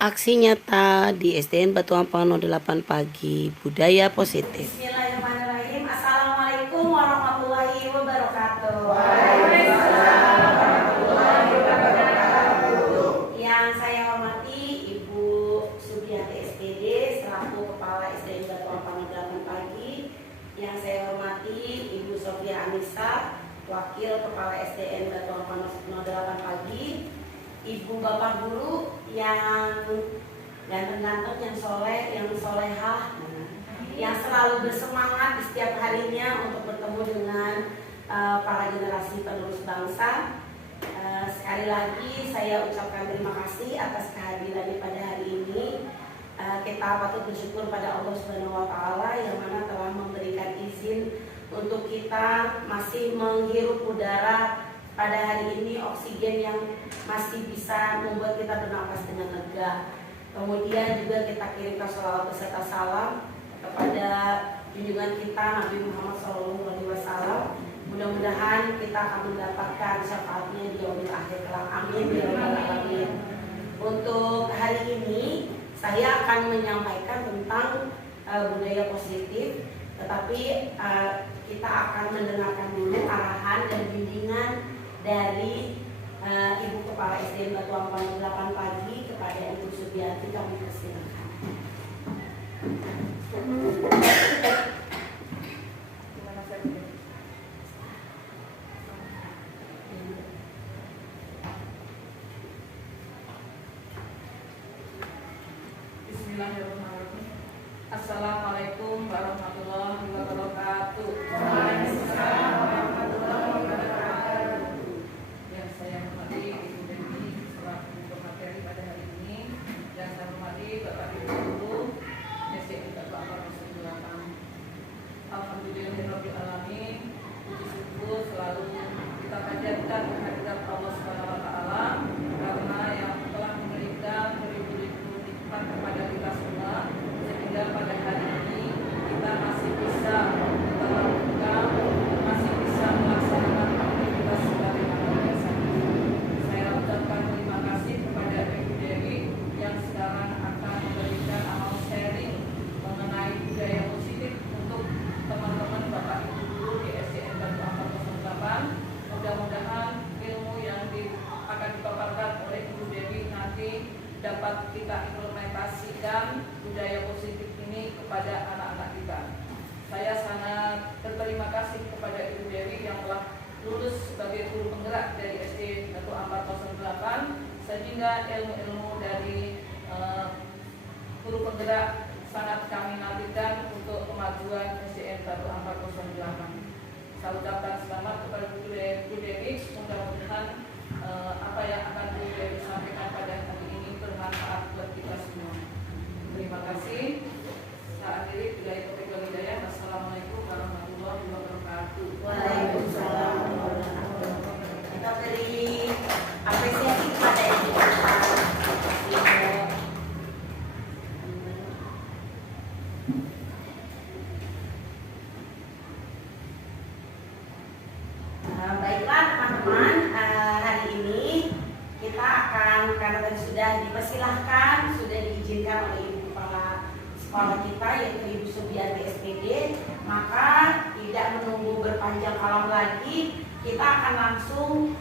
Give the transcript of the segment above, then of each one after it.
Aksi nyata di SDN Batu Ampang 08 pagi, budaya positif. Bismillahirrahmanirrahim. Assalamualaikum warahmatullahi wabarakatuh. Waalaikumsalam warahmatullahi wabarakatuh. Yang saya hormati Ibu Sugiati SPD selaku Kepala SDN Batu Ampang 08 pagi. Yang saya hormati Ibu Sofia Anissa, Wakil Kepala SDN Batu Ampang 08 pagi. Ibu Bapak Guru yang ganteng-ganteng, yang soleh, yang solehah, yang selalu bersemangat di setiap harinya untuk bertemu dengan para generasi penerus bangsa. Sekali lagi saya ucapkan terima kasih atas kehadirannya pada hari ini. Kita patut bersyukur pada Allah Subhanahu wa Ta'ala yang mana telah memberikan izin untuk kita masih menghirup udara pada hari ini, oksigen yang masih bisa membuat kita bernapas dengan lega. Kemudian juga kita kirimkan sholawat beserta salam kepada junjungan kita Nabi Muhammad SAW. Mudah-mudahan kita akan mendapatkan syafaatnya di yaumil akhir kelak. Amin ya rabbal alamin. Untuk hari ini saya akan menyampaikan tentang budaya positif, tetapi kita akan mendengarkan dulu arahan dan bimbingan dari Ibu Kepala SDN Batu Ampang 8 pagi kepada Ibu Sugiati. Kami persilakan. Bismillahirrahmanirrahim. Assalamualaikum warahmatullahi wabarakatuh. Waalaikumsalam warahmatullahi wabarakatuh. Yang saya hormati Ibu Dewi selaku pemateri pada hari ini, yang saya hormati Bapak Ibu Guru SDN Batu Ampang 08. Alhamdulillahirabbil alamin. Puji syukur selalu kita panjatkan kehadirat Allah Subhanahu wa Ta'ala karena yang telah memberikan beribu-ribu nikmat kepada kita semua, sehingga pada hari ini kita masih bisa melakukan, masih bisa melaksanakan aktivitas sebagaimana biasanya. Saya ucapkan terima kasih kepada Ibu Dewi yang sekarang akan memberikan amal sharing mengenai budaya positif untuk teman-teman Bapak Ibu Guru di SDN Batu Ampang 08. Mudah-mudahan ilmu yang akan dipaparkan oleh Ibu Dewi nanti dapat kita implementasikan budaya positif ini kepada anak-anak kita. Saya sangat berterima kasih kepada Ibu Dewi yang telah lulus sebagai guru penggerak dari SD Batu Ampang 08, sehingga ilmu-ilmu dari guru penggerak sangat kami nantikan untuk kemajuan SDN Batu Ampang 08. Saya ucapkan selamat kepada Bu Dewi. Mudah-mudahan apa yang akan Bu Dewi sampaikan pada hari ini bermanfaat buat kita semua. Terima kasih. Saya akhiri budaya topik hidayah. Wassalamualaikum warahmatullahi wabarakatuh. Waalaikumsalam warahmatullahi wabarakatuh. Kita beri apresiasi kepada Ibu. Baiklah teman-teman, hari ini kita akan, karena tadi sudah dipersilahkan, sudah diizinkan oleh Ibu Kepala Sekolah kita yaitu Ibu Sugiati SPD, maka tidak menunggu berpanjang malam lagi, kita akan langsung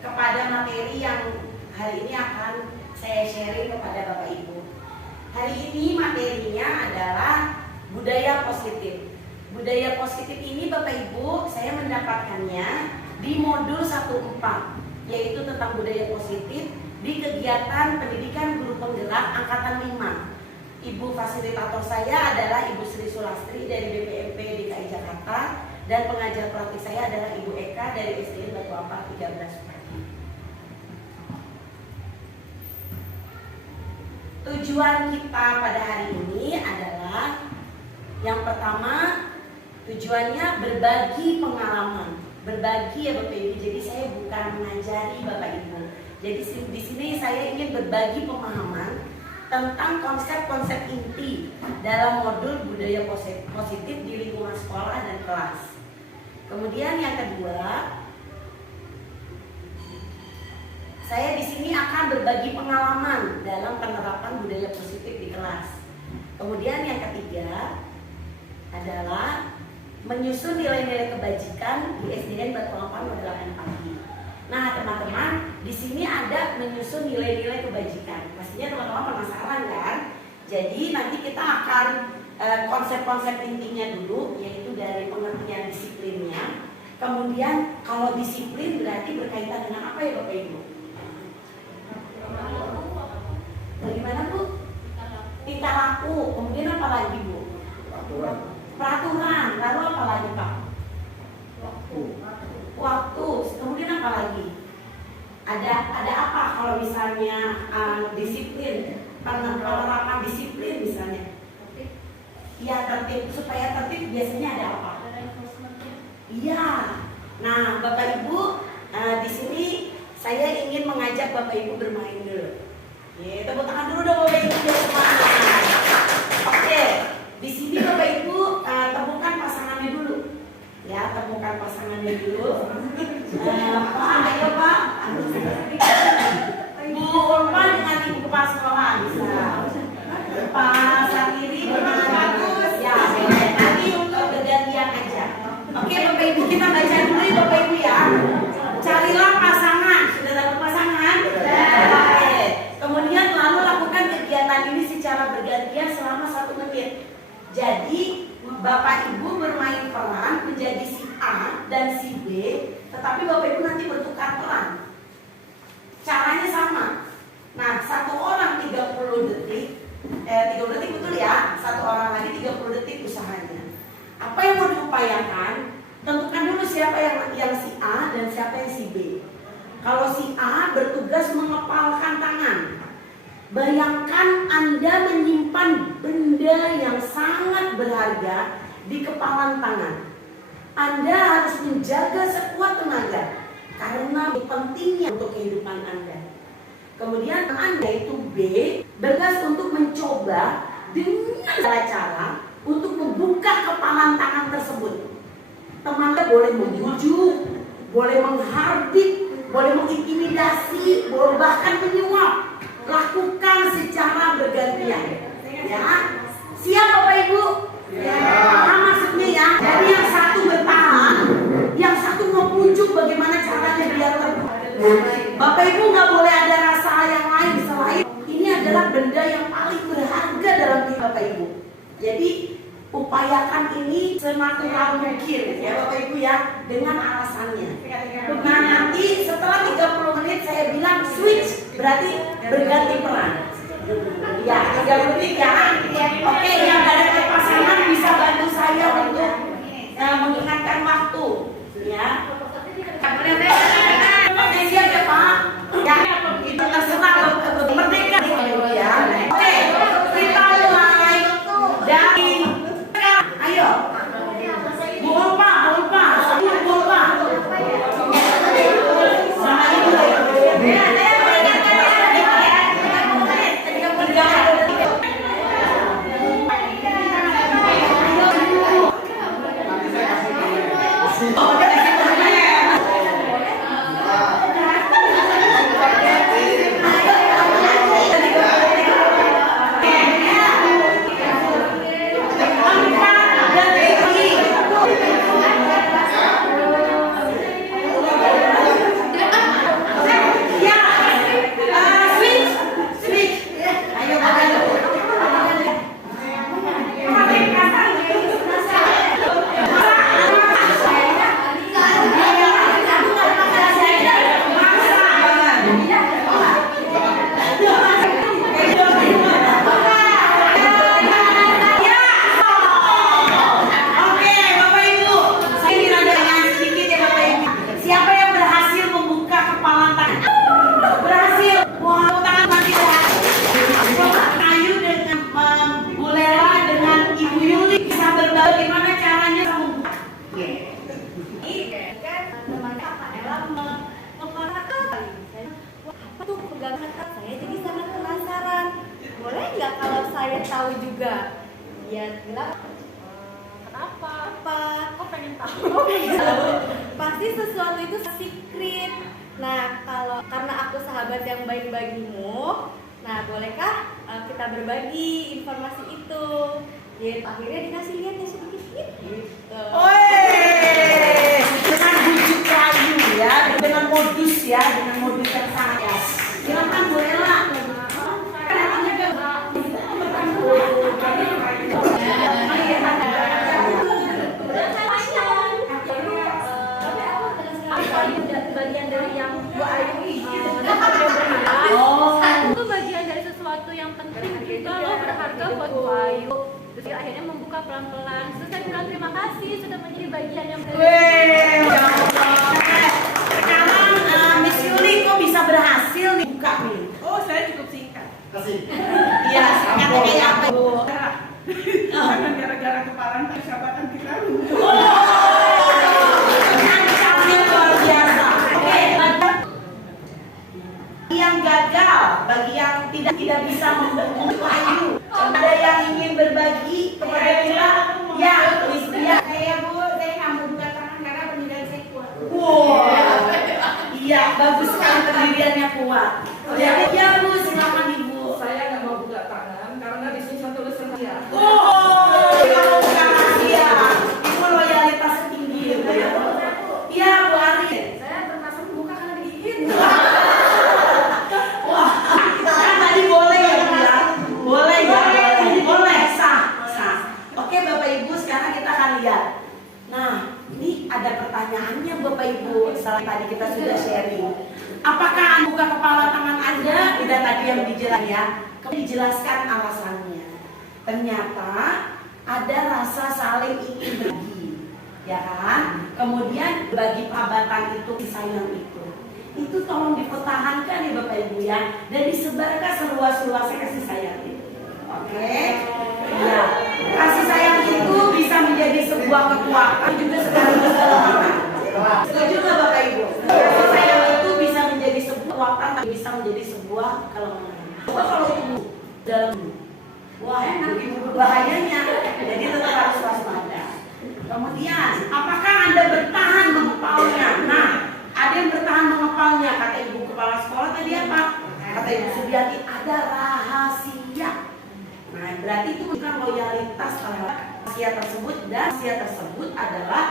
kepada materi yang hari ini akan saya sharing kepada Bapak Ibu. Hari ini materinya adalah budaya positif. Budaya positif ini Bapak Ibu, saya mendapatkannya di modul 14, yaitu tentang budaya positif di kegiatan pendidikan guru penggerak angkatan 5. Ibu fasilitator saya adalah Ibu Sri Sulastri dari BPMP DKI Jakarta, dan pengajar praktik saya adalah Ibu Eka dari SDN Batu Ampang 13 pagi. Tujuan kita pada hari ini adalah yang pertama, tujuannya berbagi pengalaman, berbagi ya Bapak Ibu. Jadi saya bukan mengajari Bapak Ibu. Jadi di sini saya ingin berbagi pemahaman tentang konsep-konsep inti dalam modul budaya positif di lingkungan sekolah dan kelas. Kemudian yang kedua, Saya di sini akan berbagi pengalaman dalam penerapan budaya positif di kelas. Kemudian yang ketiga adalah menyusun nilai-nilai kebajikan di SDN Batu Ampar Model 8 Pagi. Nah teman-teman, di sini ada menyusun nilai-nilai kebajikan. Pastinya teman-teman penasaran kan? Jadi nanti kita akan konsep-konsep intinya dulu, yaitu dari pengertian disiplinnya. Kemudian kalau disiplin berarti berkaitan dengan apa ya Bapak Ibu? Bagaimana Bu? Tingkah laku. Kemudian apa lagi Bu? Peraturan. Lalu apa lagi Pak? Waktu. Kemudian apa lagi? Ada apa kalau misalnya disiplin, penerapan disiplin misalnya? Iya tertib. Supaya tertib biasanya ada apa? Iya. Nah Bapak Ibu, di sini saya ingin mengajak Bapak Ibu bermain dulu. Ya, tepuk tangan dulu dong Bapak Ibu biar semangat. Oke, di sini Bapak Ibu temukan pasangannya dulu. Ya, temukan pasangannya dulu. Pak, ayo Pak. Bu Ulfa dengan Ibu Kepala Sekolah bisa. Pak Satiri dengan bagus. Ya, boleh. Nanti untuk bergantian aja. Oke, Bapak Ibu kita baca dulu ya Bapak Ibu ya. Carilah pasangan. Sudah dapat pasangan? Oke. Kemudian lalu lakukan kegiatan ini secara bergantian selama 1 menit. Jadi Bapak Ibu bermain peran menjadi si A dan si B, tetapi Bapak Ibu nanti bertukar peran. Caranya sama. Nah, satu orang 30 detik, 30 detik betul ya? Satu orang lagi 30 detik usahanya. Apa yang mau diupayakan? Tentukan dulu siapa yang si A dan siapa yang si B. Kalau si A bertugas mengepalkan tangan. Bayangkan Anda menyimpan benda yang sangat berharga di kepalan tangan. Anda harus menjaga sekuat tenaga karena pentingnya untuk kehidupan Anda. Kemudian Anda itu B bergas untuk mencoba dengan cara untuk membuka kepalan tangan tersebut. Teman Anda boleh membujuk, boleh menghardik, boleh mengintimidasi, boleh bahkan menyuap. Lakukan secara bergantian. Ya, siap Bapak Ibu? Ya. Paham maksudnya ya? Jadi yang satu bertahan, yang satu membujuk bagaimana caranya biar Bapak Ibu nggak boleh ada rasa yang lain selain ini adalah benda yang paling berharga dalam hidup Bapak Ibu. Jadi upayakan ini senatural mungkin ya Bapak Ibu ya, dengan alasannya. Nah nanti setelah 30 menit saya bilang switch, berarti berganti peran. Ya 30 menit ya. Oke, yang ada pasangan bisa bantu saya untuk mengingatkan waktu ya. Oke siap ya Pak. Ya itu terserah merdeka ya. Oke kita mulai dari ayo, Bu Ulfa, Bu Ulfa. Sama Ibu. tahu juga. Dia bilang Kenapa? apa? Kok pengen tahu? Oh, pengen tahu. Pasti sesuatu itu secret. Nah, karena aku sahabat yang baik bagimu, nah bolehkah kita berbagi informasi itu? Jadi akhirnya dikasih lihat ya sedikit gitu. Dengan bujuk rayu ya, dengan modus ya, dengan modus yang sangat ya. Silakan Bu Ella. Bagian dari yang Bu Ayu Itu bagian dari sesuatu yang penting juga loh, berharga buat Bu Ayu. Terus akhirnya membuka pelan-pelan. Terus saya bilang terima kasih sudah menjadi bagian yang Sekarang Miss Yuli kok bisa berhasil nih buka nih? Oh, saya cukup singkat. Iya, kata kayak apa Bu? Jangan gara-gara kepalan persahabatan kita. Lancarnya luar biasa. Oke, yang gagal, bagi yang tidak bisa membantu Ayu, ada yang ingin berbagi kepada kita? Ya, Miss Dia. Saya Bu, saya nggak mau buka tangan karena pendirian saya kuat. Wow. Iya, bagus sekali pendiriannya kuat. Ya Bu, silakan Ibu. Saya nggak mau buka tangan karena di sini satu tulis rahasia. Oh, kalau bukan rahasia, Ibu loyalitas tinggi ya. Iya, Bu Ari. Saya termasuk buka karena digigit. Wah, kan tadi boleh ya Bu ya? Boleh ya? Boleh, sah. Oke Bapak Ibu, sekarang kita akan lihat. Nah, ini ada pertanyaannya Bapak Ibu. Setelah tadi kita sudah sharing. Apakah buka kepala tangan Anda? Tidak tadi yang dijelaskan ya. Kemudian dijelaskan alasannya. Ternyata ada rasa saling ingin berbagi, ya kan? Kemudian bagi perabatan itu, sayang itu tolong dipertahankan ya Bapak Ibu ya, dan disebarkan seluas-luasnya kasih sayang itu. Oke? Ya, kasih sayang itu bisa menjadi sebuah kekuatan juga sekaligus kelemahan. Setuju nggak Bapak Ibu? Kasih sayang itu bisa menjadi sebuah kekuatan, tapi bisa menjadi sebuah kelemahan. Coba kalau itu dalam, wah begitu berbahayanya. Jadi tetap harus waspada. Kemudian, apakah Anda bertahan mengepalnya? Nah, ada yang bertahan mengepalnya. Kata Ibu Kepala Sekolah tadi apa? Kata Ibu Subiati, ada rahasia. Nah, berarti itu bukan loyalitas terhadap rahasia tersebut, dan rahasia tersebut adalah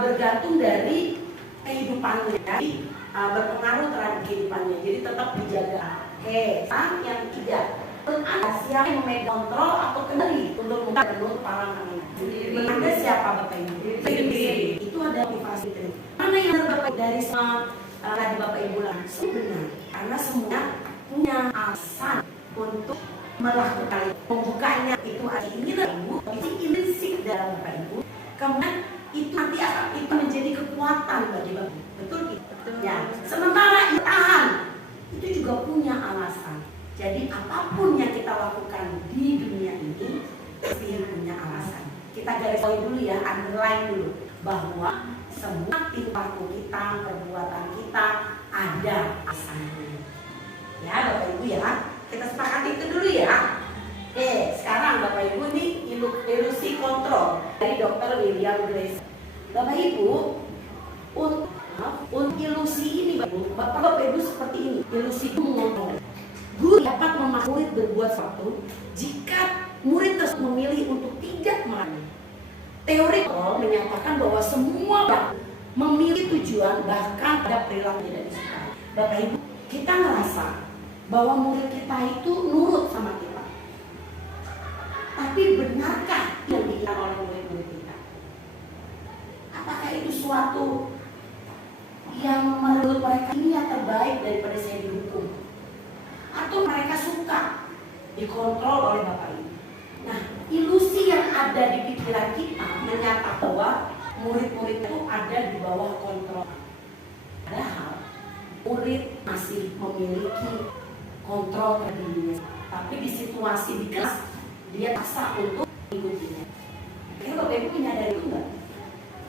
bergantung dari kehidupannya, jadi berpengaruh terhadap kehidupannya. Jadi tetap dijaga. Oke, yang tidak rahasia yang memegang kontrol atau kendali untuk membangun para anak. Anda siapa Bapak Ibu? Itu ada motivasi. Mana yang Bapak dari semua tadi Bapak Ibu langsung benar, karena semua punya alasan untuk melakukan membukanya. Itu ada ini Ibu, itu intrinsik dalam Bapak Ibu. Kemudian itu nanti akan itu menjadi kekuatan bagi Bapak. Betul gitu? Ya. Sementara tahan itu juga punya alasan. Jadi apapun yang kita lakukan di dunia ini pasti punya alasan. Kita garis bawahi dulu ya, underline dulu bahwa semua perilaku kita, perbuatan kita ada alasannya. Ya Bapak Ibu ya, kita sepakati itu dulu ya. Oke, sekarang Bapak Ibu nih ilusi kontrol dari Dr. William Grace. Bapak Ibu, untuk ilusi ini Bapak Ibu seperti ini, ilusi itu mengontrol. Guru dapat memaksa murid berbuat sesuatu jika murid tersebut memilih untuk tidak melakukan. Teori menyatakan bahwa semua memiliki tujuan bahkan pada perilaku tidak disukai. Bapak Ibu, kita ngerasa bahwa murid kita itu nurut sama kita. Tapi benarkah yang diinginkan oleh murid-murid kita? Apakah itu suatu yang menurut mereka ini yang terbaik daripada saya dihukum? Atau mereka suka dikontrol oleh Bapak Ibu? Nah, ilusi yang ada di pikiran kita menyatakan bahwa murid-murid itu ada di bawah kontrol. Padahal murid masih memiliki kontrol ke dirinya, tapi di situasi di kelas dia paksa untuk mengikutinya. Kira Bapak Ibu menyadari itu enggak?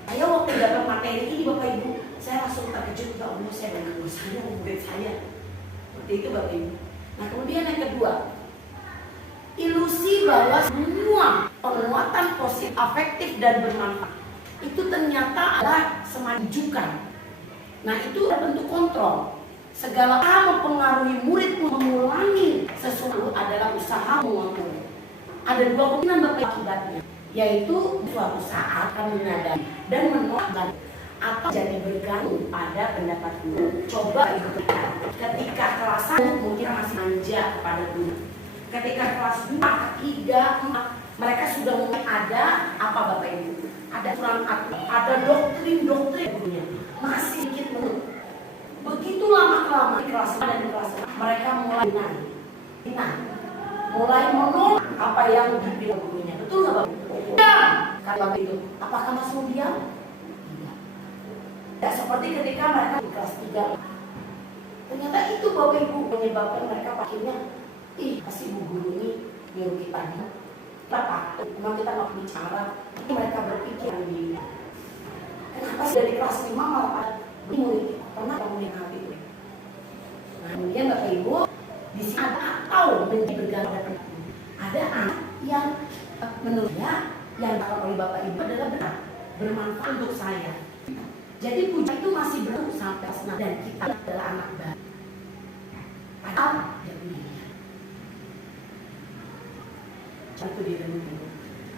Saya waktu dapat materi ini Bapak Ibu, saya langsung terkejut, ya Allah, saya dengan dosanya murid saya. Seperti itu Bapak Ibu. Nah, kemudian yang kedua, ilusi bahwa semua penguatan positif, afektif dan bermanfaat itu ternyata adalah semacam rujukan. Nah itu bentuk kontrol. Segala hal mempengaruhi murid mengulangi sesuatu adalah usaha mengontrol. Ada dua kemungkinan Bapak akibatnya, yaitu suatu saat kami menyadari dan menolak atau jadi bergantung pada pendapat guru. Coba ibu ketika kelas 1 mungkin masih manja kepada guru. Ketika kelas 2, 3, 4 mereka sudah mulai ada apa Bapak Ibu? Ada aturan, ada doktrin gurunya. Masih sedikit menurut. Begitu lama-lama di kelas 5 dan di kelas 6 mereka mulai mulai menolak apa yang dibilang gurunya. Betul nggak Bapak? Diam! Kata Bapak itu, apakah Mas mau diam? Tidak. Tidak seperti ketika mereka di kelas 3. Ternyata itu Bapak Ibu menyebabkan mereka akhirnya, pasti bu guru ini nyuruh kita diam. Kita takut, memang kita nggak bicara. Ini mereka berpikir di kenapa sih dari kelas 5 malah ada murid kita? Pernah kamu lihat itu? Nah, kemudian Bapak Ibu di sini ada atau menjadi bergantung ada anak yang menurutnya yang dilakukan oleh Bapak Ibu adalah benar, bermanfaat untuk saya. Jadi puja itu masih berlaku sampai kelas 6 dan kita adalah anak baru. Padahal ya dunia. Itu direnungi.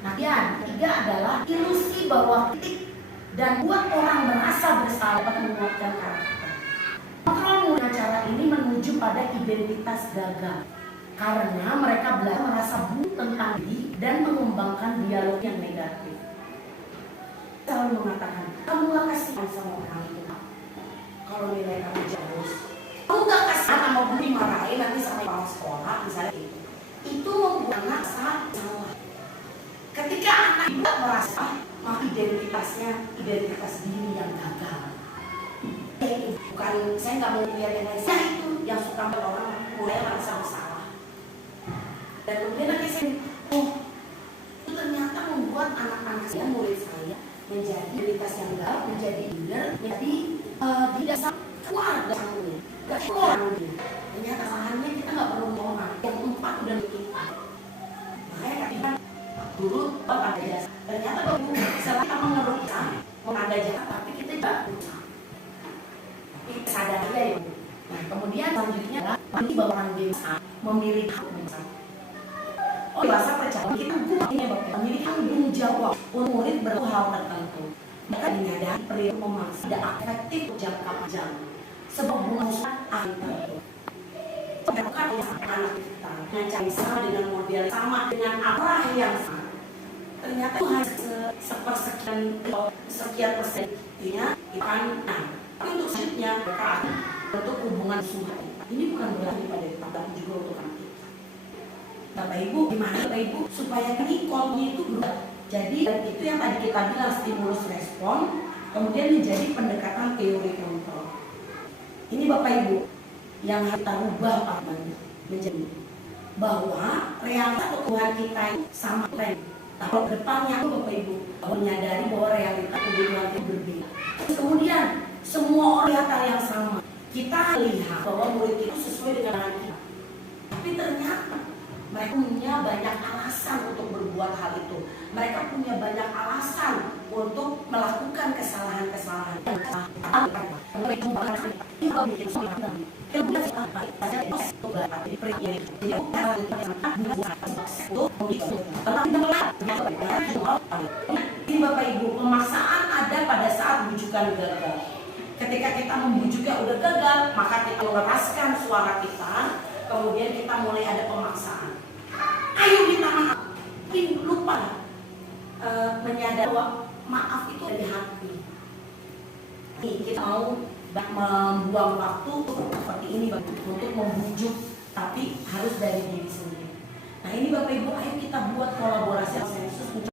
Nah, yang ketiga adalah ilusi bahwa kritik dan buat orang merasa bersalah dapat menguatkan karakter. Kontrol dengan cara ini menuju pada identitas gagal karena mereka belajar merasa buruk tentang diri dan mengembangkan dialog yang negatif. Selalu mengatakan, kamu gak kasihan sama orang itu kalau nilai kamu jauh. Kamu gak kasihan sama guru dimarahin nanti sama kepala sekolah misalnya gitu. Itu membuat anak salah. Ketika anak itu merasa maka identitas diri yang gagal. Bukan saya nggak mau lihat yang lain, saya itu yang suka orang mulai merasa bersalah. Dan kemudian nanti saya, itu ternyata membuat anak-anak saya, murid saya menjadi identitas yang gagal, menjadi leader, menjadi tidak sama keluarga kami, nggak sekolah kami. Ternyata kesalahannya kita nggak perlu orang yang 4 udah kita. Makanya ketika dulu ada jasa. Ternyata kalau setelah kita mengerukan ada jasa, tapi kita tidak berusaha. Tapi sadar aja ya. Nah kemudian selanjutnya adalah bahwa orang dewasa memilih hak besar. Oh dewasa percaya kita ini memilih tanggung jawab untuk murid berlaku hal tertentu. Maka dinyadari perilaku memaksa tidak efektif jangka panjang. Sebab mengusaha akhir tertentu. Bukan anak kita mencari sama dengan model sama dengan arah yang sama. Ternyata itu hanya sekian persennya ikan. Nah, tapi untuk selanjutnya mereka akan bentuk hubungan suha. Ini bukan berarti pada kita, tapi juga untuk anak kita. Bapak Ibu, gimana Bapak Ibu supaya ini kontrolnya itu berubah. Jadi itu yang tadi kita bilang stimulus respon, kemudian menjadi pendekatan teori kontrol. Ini Bapak Ibu yang harus kita ubah menjadi bahwa realita Tuhan kita itu sama tren. Kalau depannya itu Bapak Ibu menyadari bahwa realita kebutuhan itu berbeda. Kemudian semua orang lihat hal yang sama. Kita lihat bahwa murid itu sesuai dengan anak kita. Tapi ternyata mereka punya banyak alasan untuk berbuat hal itu. Mereka punya banyak alasan untuk melakukan kesalahan-kesalahan. Ini Bapak Ibu, pemaksaan ada pada saat bujukan gagal. Ketika kita membujuknya udah gagal, maka kita mengeraskan suara kita, kemudian kita mulai ada pemaksaan. Ayo minta maaf, mungkin lupa menyadari bahwa maaf itu dari hati. Nih, kita mau membuang waktu seperti ini untuk membujuk, tapi harus dari diri sendiri. Nah ini Bapak Ibu, ayo kita buat kolaborasi konsensus.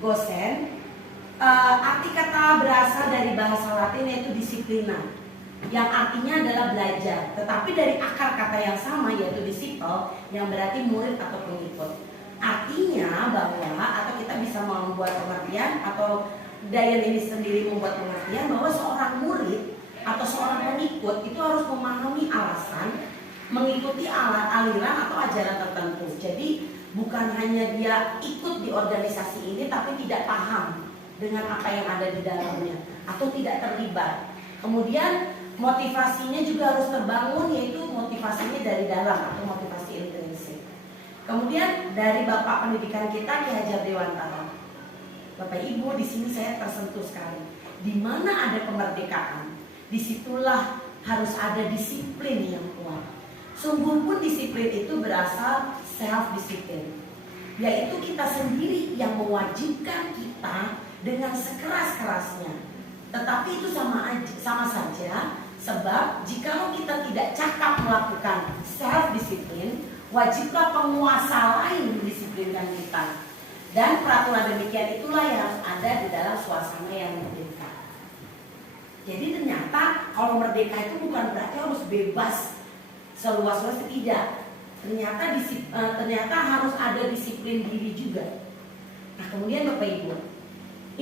Gosen, arti kata berasal dari bahasa Latin yaitu disiplina, yang artinya adalah belajar. Tetapi dari akar kata yang sama yaitu disciple, yang berarti murid atau pengikut. Artinya bahwa atau kita bisa membuat pengertian atau Dayan ini sendiri membuat pengertian bahwa seorang murid atau seorang pengikut itu harus memahami alasan mengikuti aliran atau ajaran tertentu. Jadi bukan hanya dia ikut di organisasi ini tapi tidak paham dengan apa yang ada di dalamnya atau tidak terlibat. Kemudian motivasinya juga harus terbangun, yaitu motivasinya dari dalam atau motivasi intrinsik. Kemudian dari Bapak Pendidikan kita Ki Hajar Dewantara. Bapak Ibu, di sini saya tersentuh sekali. Di mana ada kemerdekaan, disitulah harus ada disiplin yang kuat. Sungguh pun disiplin itu berasal self disiplin, yaitu kita sendiri yang mewajibkan kita dengan sekeras-kerasnya. Tetapi itu sama saja, sebab jikalau kita tidak cakap melakukan self disiplin, wajiblah penguasa lain mendisiplinkan kita. Dan peraturan demikian itulah yang harus ada di dalam suasana yang merdeka. Jadi ternyata kalau merdeka itu bukan berarti harus bebas seluas-luasnya, tidak. Ternyata harus ada disiplin diri juga. Nah kemudian Bapak Ibu,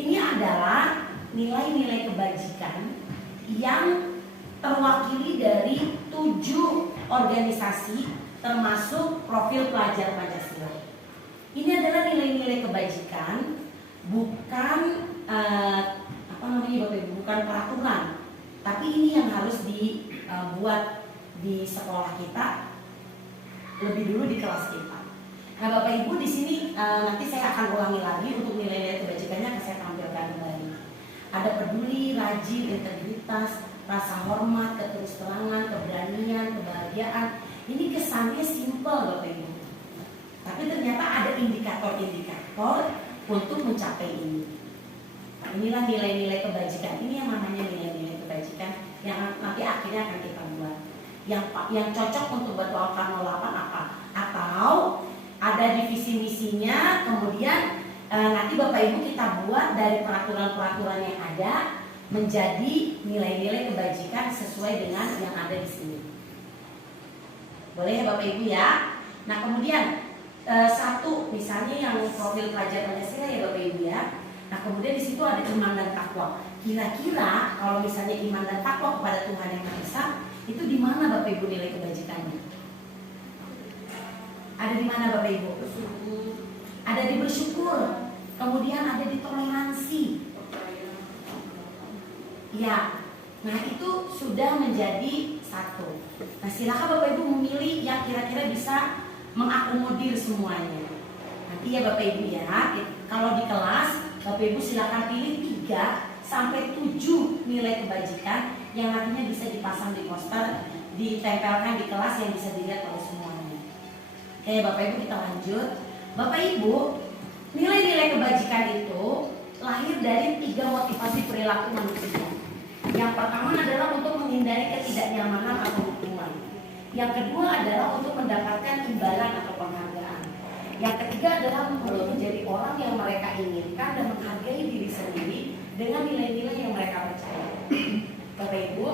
ini adalah nilai-nilai kebajikan yang terwakili dari 7 organisasi termasuk profil pelajar Pancasila. Ini adalah nilai-nilai kebajikan, bukan Bapak Ibu, bukan peraturan, tapi ini yang harus dibuat di sekolah kita, lebih dulu di kelas kita. Nah Bapak Ibu, di sini nanti saya akan ulangi lagi untuk nilai-nilai kebajikannya, akan saya tampilkan kembali. Ada peduli, rajin, integritas, rasa hormat, keterus-terangan, keberanian, kebahagiaan. Ini kesannya simpel Bapak Ibu, tapi ternyata ada indikator-indikator untuk mencapai ini. Nah, inilah nilai-nilai kebajikan. Ini yang namanya nilai-nilai kebajikan yang nanti akhirnya akan kita buat. Yang cocok untuk Batu Alkar 08 apa? Atau ada divisi misinya, kemudian nanti Bapak Ibu kita buat dari peraturan-peraturan yang ada menjadi nilai-nilai kebajikan sesuai dengan yang ada di sini. Boleh ya Bapak Ibu ya? Nah kemudian satu misalnya yang profil pelajar Pancasila ya Bapak Ibu ya. Nah kemudian di situ ada iman dan takwa. Kira-kira kalau misalnya iman dan takwa kepada Tuhan Yang Maha Esa, itu di mana Bapak Ibu nilai kebajikannya? Ada di mana Bapak Ibu? Ada di bersyukur. Kemudian ada di toleransi. Ya. Nah itu sudah menjadi satu. Nah silakan Bapak Ibu memilih yang kira-kira bisa mengakomodir semuanya. Nanti ya Bapak Ibu ya, kalau di kelas Bapak Ibu silakan pilih 3 sampai 7 nilai kebajikan yang nantinya bisa dipasang di poster, ditempelkan di kelas yang bisa dilihat oleh semuanya. Oke Bapak Ibu, kita lanjut. Bapak Ibu, nilai-nilai kebajikan itu lahir dari 3 motivasi perilaku manusia. Yang pertama adalah untuk menghindari ketidaknyamanan atau hukuman. Yang kedua adalah untuk mendapatkan imbalan atau penghargaan. Yang ketiga adalah menjadi orang yang mereka inginkan dan menghargai diri sendiri dengan nilai-nilai yang mereka percaya. Bapak Ibu,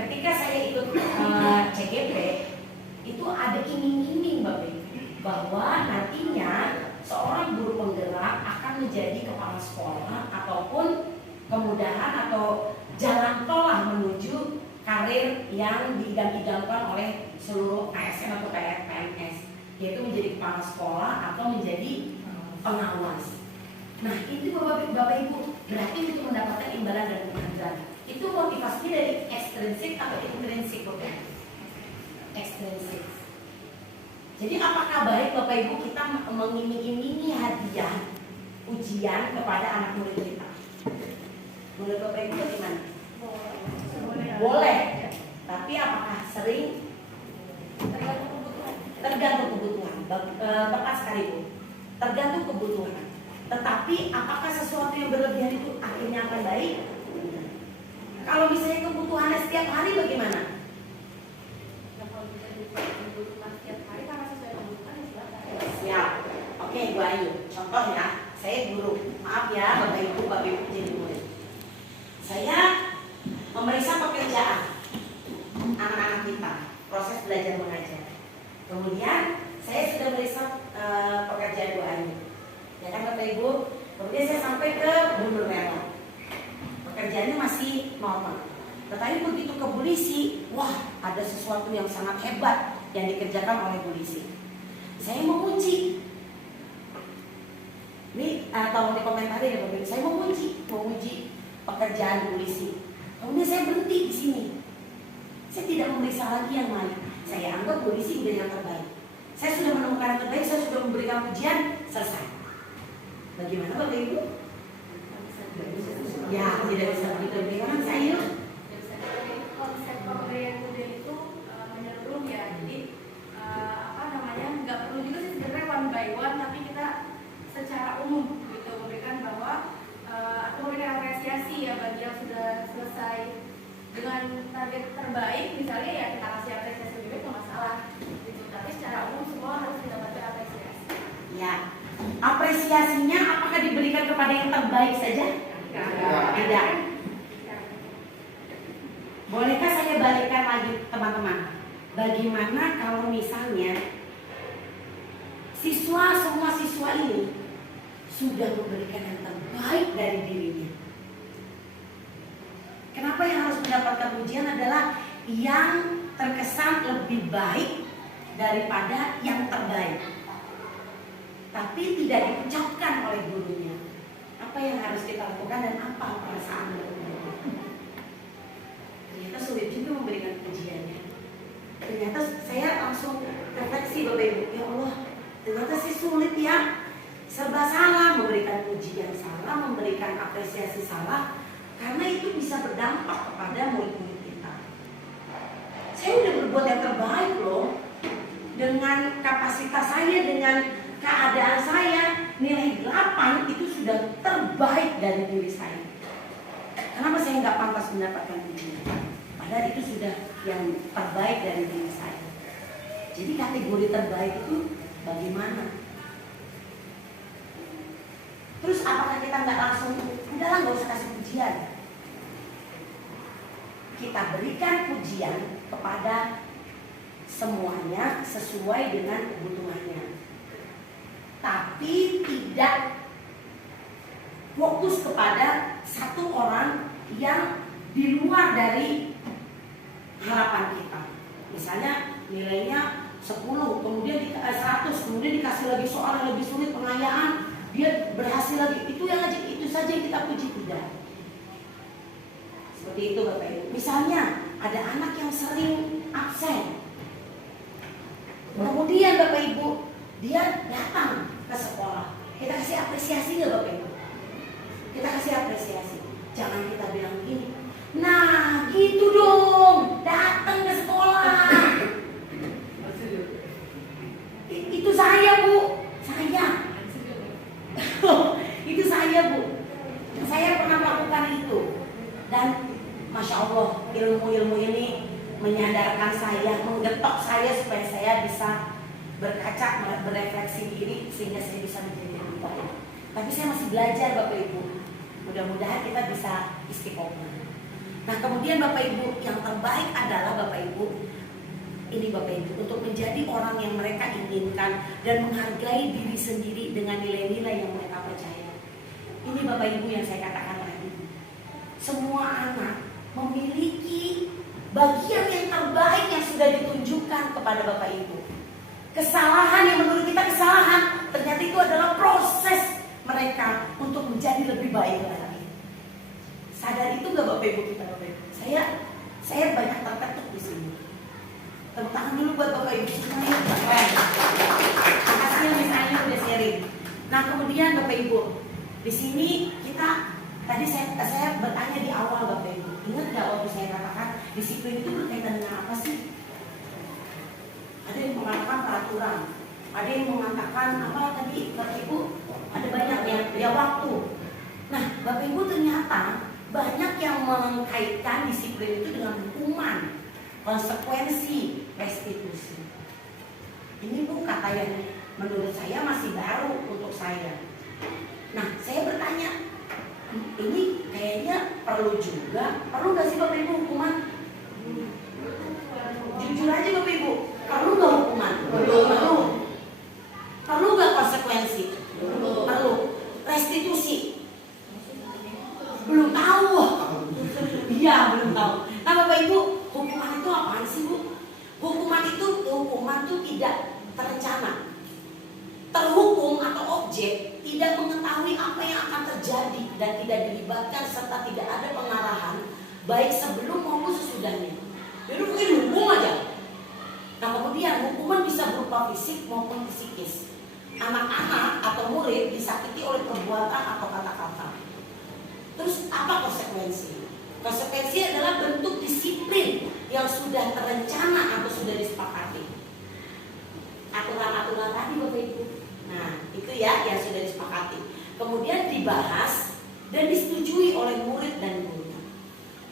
ketika saya ikut CGP, itu ada iming-iming Bapak Ibu, bahwa nantinya seorang guru penggerak akan menjadi kepala sekolah ataupun kemudahan atau jalan tol menuju karir yang diidam-idamkan oleh seluruh ASN atau PNS, yaitu menjadi kepala sekolah atau menjadi pengawas. Nah itu Bapak Ibu, berarti untuk mendapatkan imbalan dan penghargaan itu motivasi dari ekstrinsik atau intrinsik Bapak? Ekstrinsik. Jadi apakah baik Bapak Ibu kita mengiming-imingi hadiah ujian kepada anak murid kita? Menurut Bapak Ibu bagaimana? Boleh. Tapi apakah sering? Tergantung kebutuhan. Bapak sekali Bu, tergantung kebutuhan. Tetapi apakah sesuatu yang berlebihan itu akhirnya akan baik? Kalau misalnya kebutuhannya setiap hari bagaimana? Kalau bisa kebutuhan setiap hari karena sesuai kebutuhan ya silakan. Siap. Oke Bu Ayu, contoh ya. saya guru, maaf ya Bapak Ibu jadi murid. Saya memeriksa pekerjaan anak-anak kita, proses belajar mengajar. Kemudian saya sudah meriksa pekerjaan doanya, ya kan Bapak Ibu. Kemudian saya sampai ke mundur rela, pekerjaannya masih normal. Tetapi begitu ke polisi, wah ada sesuatu yang sangat hebat yang dikerjakan oleh polisi. Saya menguji. Ini tolong dikomentari ya Bapak Ibu. Saya menguji pekerjaan polisi. Kemudian saya berhenti di sini. Saya tidak memeriksa lagi yang lain. Saya anggap polisi udah yang terbaik. Saya sudah menemukan yang terbaik. Saya sudah memberikan ujian, selesai. Bagaimana Bapak Ibu? Ya, tidak bisa begitu. Bagaimana saya? Konsep pemberian ujian itu menyeluruh ya. Jadi nggak perlu juga sih sebenarnya one by one, tapi kita secara umum gitu memberikan bahwa atau memberikan apresiasi ya bagi yang sudah selesai dengan target terbaik, misalnya ya kita kasih apresiasi lebih baik, nggak masalah gitu. Tapi secara umum semua harus mendapatkan apresiasi. Ya, apresiasinya apakah diberikan kepada yang terbaik saja? Tidak. Bolehkah saya balikkan lagi teman-teman? Bagaimana kalau misalnya semua siswa ini sudah memberikan yang terbaik dari dirinya? Kenapa yang harus mendapatkan ujian adalah yang terkesan lebih baik daripada yang terbaik, tapi tidak diucapkan oleh gurunya? Apa yang harus kita lakukan dan apa perasaan gurunya? Ternyata sulit juga memberikan ujiannya. Ternyata saya langsung refleksi Bapak Ibu, ya Allah, ternyata sih sulit ya, serba salah, memberikan ujian salah, memberikan apresiasi salah, karena itu bisa berdampak kepada murid-murid kita. Saya udah berbuat yang terbaik loh, dengan kapasitas saya, dengan keadaan saya, nilai 8 itu sudah terbaik dari diri saya. Kenapa saya nggak pantas mendapatkan ujian? Padahal itu sudah yang terbaik dari diri saya. Jadi kategori terbaik itu bagaimana? Terus apakah kita nggak langsung, udahlah nggak usah kasih ujian? Kita berikan ujian kepada semuanya sesuai dengan kebutuhannya, tapi tidak fokus kepada satu orang yang di luar dari harapan kita. Misalnya nilainya 10, kemudian 100, kemudian dikasih lagi soal yang lebih sulit, pengayaan, dia berhasil lagi. Itu saja yang kita puji, tidak. Seperti itu Bapak Ibu. Misalnya ada anak yang sering absen, kemudian Bapak Ibu dia datang ke sekolah, kita kasih apresiasi nggak Bapak Ibu? Kita kasih apresiasi. Jangan kita bilang gini, nah gitu dong, datang ke sekolah. Itu saya Bu, saya. Itu saya Bu. Saya pernah melakukan itu. Dan Masya Allah, ilmu-ilmu ini menyadarkan saya, menggetok saya supaya saya bisa berkaca, berefleksi diri sehingga saya bisa menjadi lebih baik. Tapi saya masih belajar Bapak Ibu. Mudah-mudahan kita bisa istiqomah. Nah kemudian Bapak Ibu, yang terbaik adalah Bapak Ibu, ini Bapak Ibu, untuk menjadi orang yang mereka inginkan dan menghargai diri sendiri dengan nilai-nilai yang mereka percaya. Ini Bapak Ibu yang saya katakan tadi. Semua anak memiliki bagian yang terbaik yang sudah ditunjukkan kepada Bapak Ibu. Kesalahan yang menurut kita kesalahan, ternyata itu adalah proses mereka untuk menjadi lebih baik lagi. Sadar itu nggak Bapak Ibu kita Bapak Ibu? Saya banyak terketuk di sini. Tepuk tangan dulu buat Bapak Ibu semuanya. Keren. Makasih yang misalnya udah sharing. Nah kemudian Bapak Ibu, di sini kita tadi saya bertanya di awal Bapak Ibu, ingat nggak waktu saya katakan disiplin itu berkaitan dengan apa sih? Ada yang mengatakan peraturan, ada yang mengatakan apa tadi Bapak Ibu? Ada banyak ya waktu. Nah Bapak Ibu ternyata banyak yang mengkaitkan disiplin itu dengan hukuman, konsekuensi, restitusi. Ini Bu kata yang menurut saya masih baru untuk saya. Nah, saya bertanya, ini kayaknya perlu nggak sih Bapak Ibu hukuman? Jujur aja Bapak Ibu, perlu nggak hukuman? Perlu. Perlu nggak konsekuensi? Perlu. Restitusi? Belum tahu. Iya, belum tahu. Nah Bapak Ibu, hukuman itu apaan sih Bu? Hukuman itu tidak terencana. Terhukum atau objek tidak mengetahui apa yang akan terjadi dan tidak dilibatkan serta tidak ada pengarahan baik sebelum maupun sesudahnya. Jadi mungkin hukum aja. Nah kemudian hukuman bisa berupa fisik maupun psikis. Anak-anak atau murid disakiti oleh perbuatan atau kata-kata. Terus apa konsekuensi? Konsekuensi adalah bentuk disiplin yang sudah terencana atau sudah disepakati. Aturan-aturan tadi Bapak Ibu. Nah itu ya yang sudah disepakati. Kemudian dibahas dan disetujui oleh murid dan guru.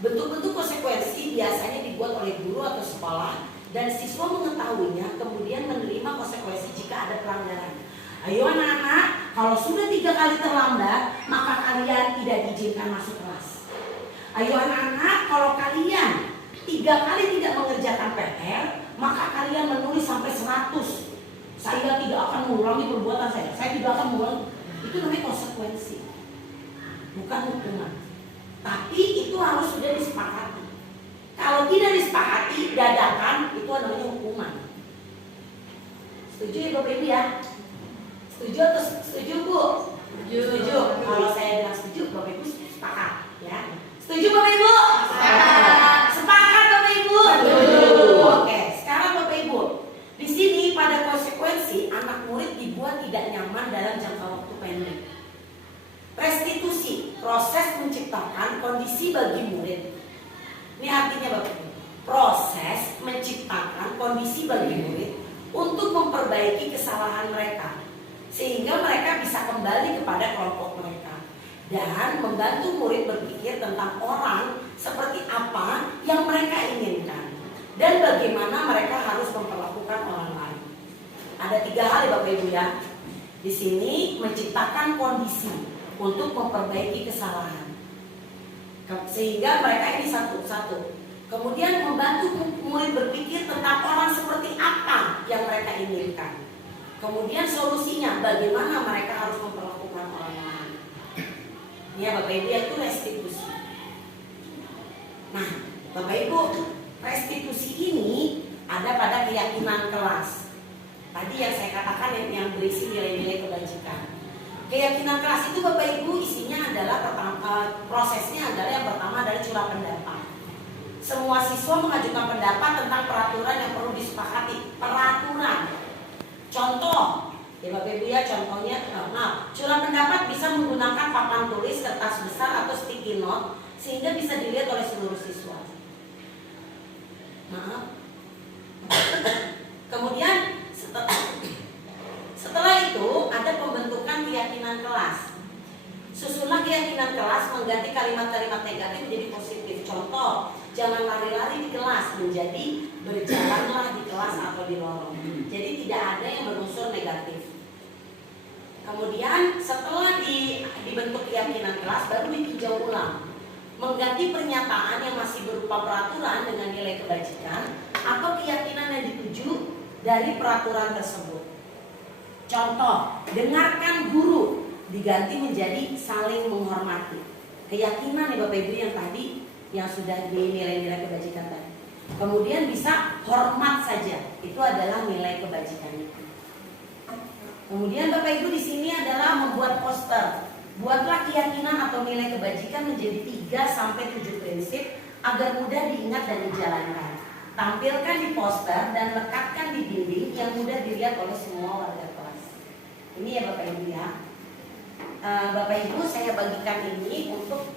Bentuk-bentuk konsekuensi biasanya dibuat oleh guru atau sekolah dan siswa mengetahuinya kemudian menerima konsekuensi jika ada pelanggaran. Ayo anak-anak, kalau sudah 3 kali terlambat maka kalian tidak diizinkan masuk kelas. Ayo anak-anak, kalau kalian 3 kali tidak mengerjakan PR maka kalian menulis sampai 100. Saya tidak akan mengulangi perbuatan saya tidak akan mengulangi. Itu namanya konsekuensi, bukan hukuman. Tapi itu harus sudah disepakati. Kalau tidak disepakati, dadakan, itu namanya hukuman. Setuju ya Bapak Ibu ya? Setuju atau setuju Bu? Setuju. Kalau saya bilang setuju, Bapak Ibu sepakat ya. Setuju Bapak Ibu? Sepakat Bapak Ibu? Oke, sekarang Bapak Ibu, di sini pada konsekuensi anak murid dibuat tidak nyaman dalam jangka waktu pendek. Restitusi, proses menciptakan kondisi bagi murid. Ini artinya Bapak Ibu, proses menciptakan kondisi bagi murid untuk memperbaiki kesalahan mereka sehingga mereka bisa kembali kepada kelompok mereka dan membantu murid berpikir tentang orang seperti apa yang mereka inginkan dan bagaimana mereka harus memperlakukan orang lain. Ada 3 hal ya Bapak Ibu ya. Di sini menciptakan kondisi untuk memperbaiki kesalahan sehingga mereka ini satu-satu. Kemudian membantu murid berpikir tentang orang seperti apa yang mereka inginkan. Kemudian solusinya bagaimana mereka harus memperlakukan orang lain. Ya Bapak Ibu, itu restitusi. Nah Bapak Ibu, restitusi ini ada pada keyakinan kelas. Tadi yang saya katakan yang berisi nilai-nilai kebajikan. Keyakinan kelas itu Bapak Ibu isinya adalah prosesnya adalah yang pertama adalah curah pendapat. Semua siswa mengajukan pendapat tentang peraturan yang perlu disepakati. Peraturan. Contoh, ya Bapak Ibu ya, contohnya, curah pendapat bisa menggunakan papan tulis, kertas besar atau sticky note sehingga bisa dilihat oleh seluruh siswa. Kemudian setelah itu ada pembentukan keyakinan kelas. Susunan keyakinan kelas mengganti kalimat-kalimat negatif menjadi positif. Contoh, jangan lari-lari di kelas menjadi berjalanlah di kelas atau di lorong. Jadi tidak ada yang berunsur negatif. Kemudian setelah dibentuk keyakinan kelas baru ditinjau ulang. Mengganti pernyataan yang masih berupa peraturan dengan nilai kebajikan atau keyakinan yang dituju dari peraturan tersebut. Contoh, dengarkan guru diganti menjadi saling menghormati. Keyakinan ya Bapak Ibu yang tadi yang sudah di nilai-nilai kebajikan tadi. Kemudian bisa hormat saja, itu adalah nilai kebajikan. Kemudian Bapak Ibu di sini adalah membuat poster. Buatlah keyakinan atau nilai kebajikan menjadi 3-7 prinsip agar mudah diingat dan dijalankan. Tampilkan di poster dan lekatkan di dinding yang mudah dilihat oleh semua warga kelas. Ini ya Bapak Ibu ya. Bapak Ibu saya bagikan ini untuk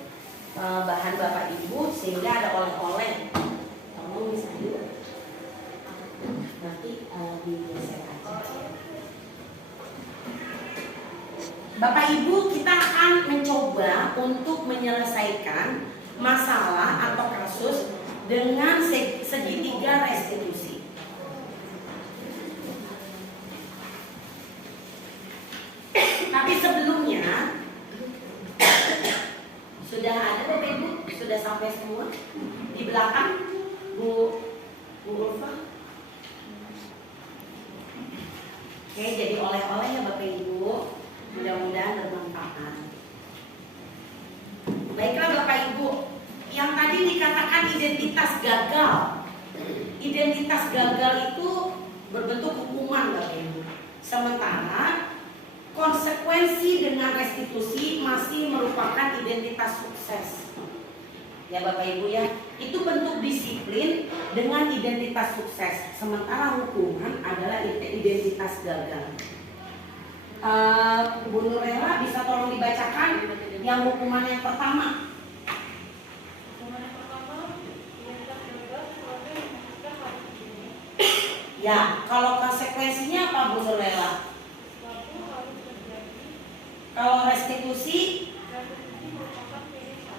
bahan Bapak Ibu sehingga ada oleh-oleh. Kamu bisa dulu. Nanti digeser aja. Bapak Ibu, kita akan mencoba untuk menyelesaikan masalah atau kasus dengan segitiga restitusi. Tapi sebelumnya sudah sampai semua? Di belakang, Bu Ulfa. Oke, jadi oleh-oleh ya Bapak Ibu. Mudah-mudahan bermanfaat. Baiklah Bapak Ibu, yang tadi dikatakan identitas gagal. Identitas gagal itu berbentuk hukuman Bapak Ibu. Sementara konsekuensi dengan restitusi masih merupakan identitas sukses. Ya Bapak Ibu ya, itu bentuk disiplin dengan identitas sukses. Sementara hukuman adalah identitas gagal. Bu Nurela bisa tolong dibacakan yang hukuman yang pertama. Ya, kalau konsekuensinya apa Bu Nurela? Kalau restitusi,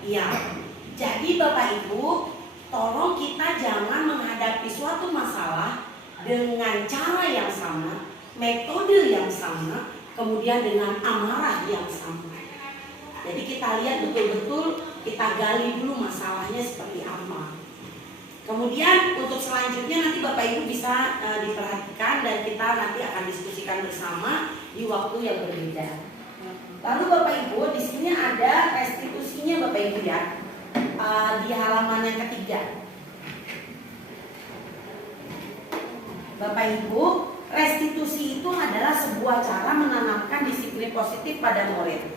ya. Jadi Bapak Ibu, tolong kita jangan menghadapi suatu masalah dengan cara yang sama, metode yang sama, kemudian dengan amarah yang sama. Jadi kita lihat betul-betul, kita gali dulu masalahnya seperti apa. Kemudian untuk selanjutnya nanti Bapak Ibu bisa diperhatikan dan kita nanti akan diskusikan bersama di waktu yang berbeda. Lalu Bapak Ibu, di sini ada restitusinya Bapak Ibu ya. Di halaman yang ketiga. Bapak Ibu, restitusi itu adalah sebuah cara menanamkan disiplin positif pada murid.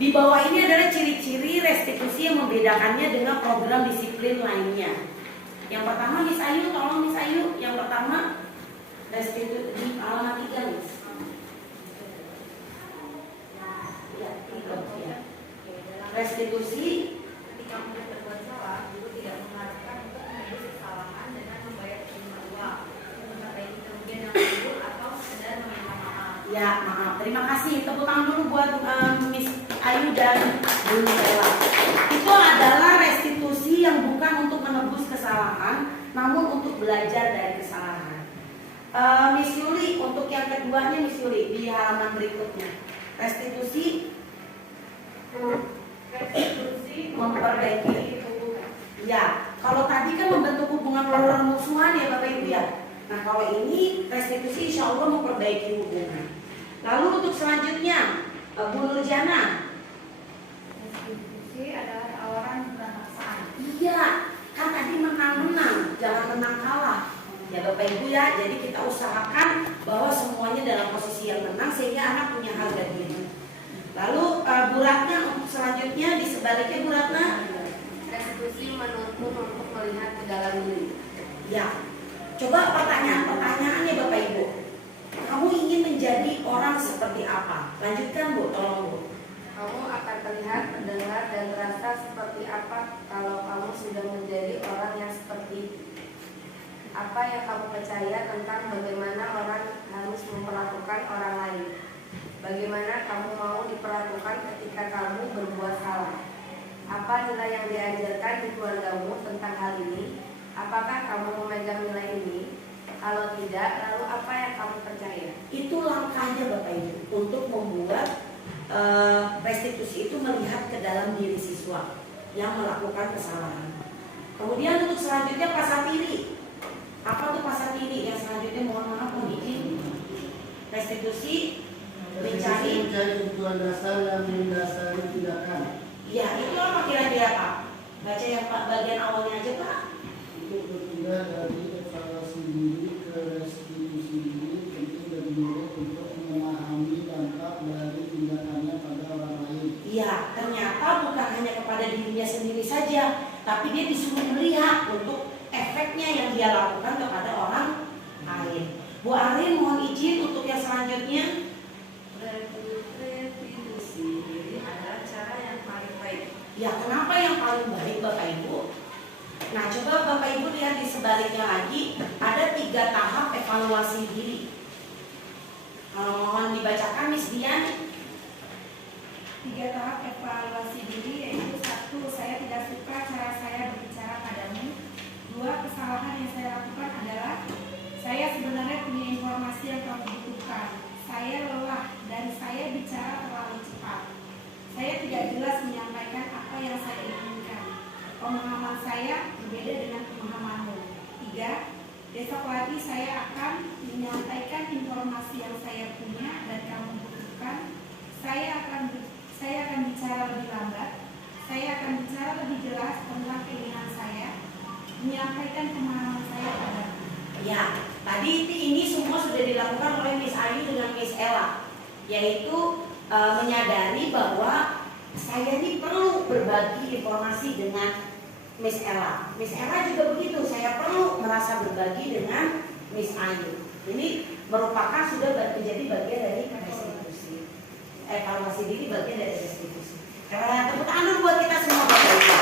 Di bawah ini adalah ciri-ciri restitusi yang membedakannya dengan program disiplin lainnya. Yang pertama Miss Ayu, tolong Miss Ayu. Yang pertama restitusi di halaman 3 Miss. Ya, 3 ya. Restitusi Ketika murid berbuat salah, guru tidak mengharapkan untuk menebus kesalahan dengan membayar sejumlah uang, memperbaiki kerugian yang timbul atau sekedar meminta maaf. Ya, maaf. Terima kasih. Tepuk tangan dulu buat Miss Ayu dan Bu Nurela. Itu adalah restitusi yang bukan untuk menebus kesalahan, namun untuk belajar dari kesalahan. Miss Yuli, untuk yang keduanya Miss Yuli di halaman berikutnya. Restitusi memperbaiki hubungan. Ya, kalau tadi kan membentuk hubungan permusuhan ya Bapak Ibu ya. Nah kalau ini restitusi insya Allah memperbaiki hubungan. Lalu untuk selanjutnya Bu Nurjana. Restitusi adalah tawaran berpaksaan. Iya, kan tadi menang-menang, jangan menang kalah. Ya Bapak Ibu ya, jadi kita usahakan bahwa semuanya dalam posisi yang menang sehingga anak punya harga diri. Lalu Bu Ratna untuk selanjutnya di sebaliknya Bu Ratna. Restitusi menuntun untuk melihat ke dalam diri. Ya, coba pertanyaannya Bapak Ibu. Kamu ingin menjadi orang seperti apa? Lanjutkan Bu, tolong Bu. Kamu akan terlihat, terdengar, dan terasa seperti apa kalau kamu sudah menjadi orang yang seperti itu. Apa yang kamu percaya tentang bagaimana orang harus memperlakukan orang lain? Bagaimana kamu mau diperlakukan ketika kamu berbuat salah? Apa nilai yang diajarkan di keluargamu tentang hal ini? Apakah kamu memegang nilai ini? Kalau tidak, lalu apa yang kamu percaya? Itu langkahnya Bapak Ibu untuk membuat restitusi itu melihat ke dalam diri siswa yang melakukan kesalahan. Kemudian untuk selanjutnya pasatiri. Apa tuh pasatiri? Yang selanjutnya mohon maaf mohon izin. Restitusi mencari kebutuhan dasar yang mendasari tindakan. Ya, itu apa kira-kira Pak? Baca yang Pak bagian awalnya aja Pak. Untuk berpindah dari evaluasi diri ke restitusi diri, penting bagi murid untuk memahami dampak dari tindakannya pada orang lain. Iya, ternyata bukan hanya kepada dirinya sendiri saja, tapi dia disuruh melihat untuk efeknya yang dia lakukan kepada orang lain. Bu Arin mohon izin untuk yang selanjutnya. Restitusi adalah cara yang paling baik. Ya, kenapa yang paling baik Bapak Ibu? Nah, coba Bapak Ibu lihat di sebaliknya lagi, ada 3 tahap evaluasi diri. Mohon dibacakan Miss Dian. 3 tahap evaluasi diri yaitu 1. Saya tidak suka cara saya berbicara padamu. 2. Kesalahan yang saya lakukan adalah saya sebenarnya punya informasi yang kamu butuhkan. Saya lelah dan saya bicara terlalu cepat. Saya tidak jelas menyampaikan apa yang saya inginkan. saya punya dan kamu butuhkan, saya akan bicara lebih lambat, saya akan bicara lebih jelas tentang keinginan saya, menyampaikan pemahaman saya padamu. Ya, tadi ini semua sudah dilakukan oleh Miss Ayu dengan Miss Ella, yaitu menyadari bahwa saya ini perlu berbagi informasi dengan Miss Ella. Miss Ella juga begitu, saya perlu merasa berbagi dengan Miss Ayu. Ini merupakan sudah menjadi bagian dari restitusi. Evaluasi diri bagian dari restitusi. Tepuk tangan dulu buat kita semua Bapak Ibu.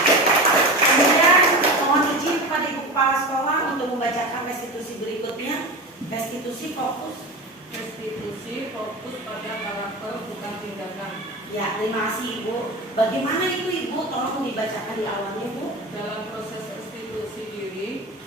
Kemudian mohon izin kepada Ibu Kepala Sekolah untuk membacakan restitusi berikutnya. Restitusi fokus pada karakter bukan tindakan. Ya, terima kasih Ibu. Bagaimana itu Ibu? Tolong dibacakan di awalnya Bu. Dalam proses restitusi diri,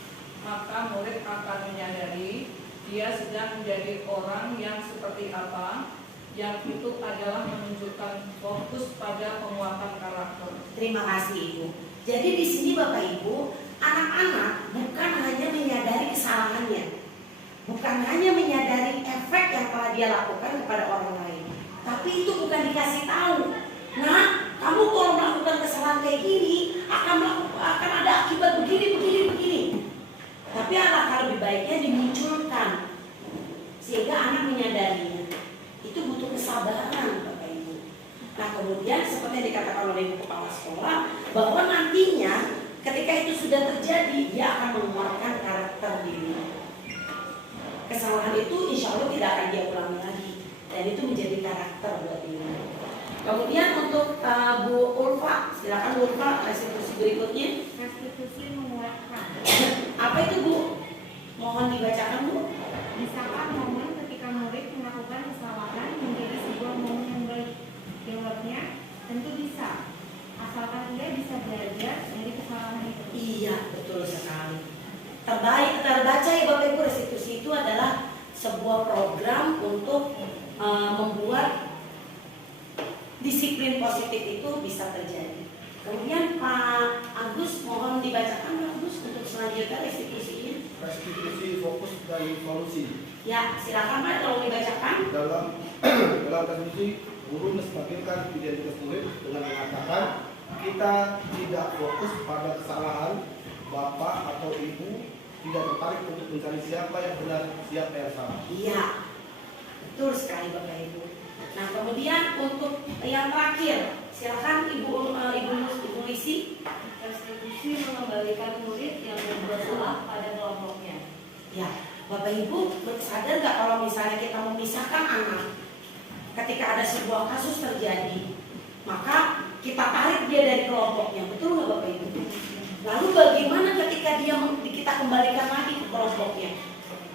maka murid akan menyadari dia sedang menjadi orang yang seperti apa, yang itu adalah menunjukkan fokus pada penguatan karakter. Terima kasih Ibu. Jadi di sini Bapak Ibu, anak-anak bukan hanya menyadari kesalahannya, bukan hanya menyadari efek yang telah dia lakukan kepada orang lain, tapi itu bukan dikasih tahu. Nah, kamu kalau melakukan kesalahan kayak gini akan ada akibat begini. Tapi alangkah lebih baiknya dimunculkan sehingga anak menyadarinya. Itu butuh kesabaran Bapak Ibu. Nah kemudian seperti yang dikatakan oleh Ibu Kepala Sekolah, bahwa nantinya ketika itu sudah terjadi, dia akan mengeluarkan karakter dirinya. Kesalahan itu insya Allah tidak akan dia ulangi lagi, dan itu menjadi karakter buat dirinya. Kemudian untuk Bu Ulfa, silakan Bu Ulfa, restitusi berikutnya. Restitusi menguatkan. Apa itu Bu? Mohon dibacakan Bu. Bisakah momen ketika murid melakukan kesalahan menjadi sebuah momen yang baik? Jawabnya, tentu bisa. Asalkan ia bisa belajar dari kesalahan itu. Iya, betul sekali. Terbaca ya Bapak Ibu, restitusi itu adalah sebuah program untuk membuat disiplin positif itu bisa terjadi. Kemudian Pak Agus, mohon dibacakan Pak Agus untuk selanjutnya restitusinya. Restitusi fokus dan evolusi. Ya, silakan Pak, tolong dibacakan. Dalam restitusi, guru menstabilkan identitas murid dengan mengatakan kita tidak fokus pada kesalahan bapak atau ibu, tidak tertarik untuk mencari siapa yang benar, siapa yang salah. Iya, betul sekali Bapak Ibu. Nah kemudian untuk yang terakhir, silakan Ibu Lisi. Restitusi mengembalikan murid yang berbuat salah pada kelompoknya. Ya, Bapak Ibu sadar nggak kalau misalnya kita memisahkan anak ketika ada sebuah kasus terjadi, maka kita tarik dia dari kelompoknya, betul nggak Bapak Ibu? Lalu bagaimana ketika kita kembalikan lagi ke kelompoknya?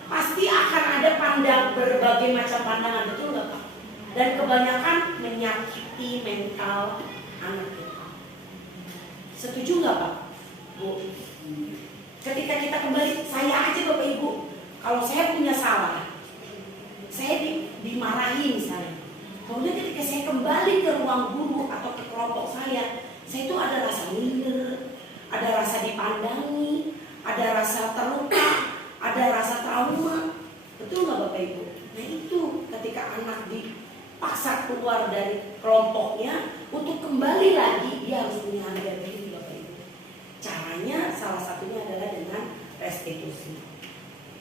Pasti akan ada berbagai macam pandangan, betul nggak Pak? Dan kebanyakan menyakiti mental anak kita. Setuju nggak Pak? Bu? Ketika kita kembali, saya aja Bapak Ibu, kalau saya punya salah, saya dimarahi misalnya. Kemudian ketika saya kembali ke ruang guru atau ke kelompok saya itu ada rasa minder, ada rasa dipandangi, ada rasa terluka, ada rasa trauma. Betul nggak Bapak Ibu? Nah itu ketika anak dipaksa keluar dari kelompoknya untuk kembali lagi, dia harus punya harga diri Bapak Ibu. Caranya salah satunya adalah dengan restitusi.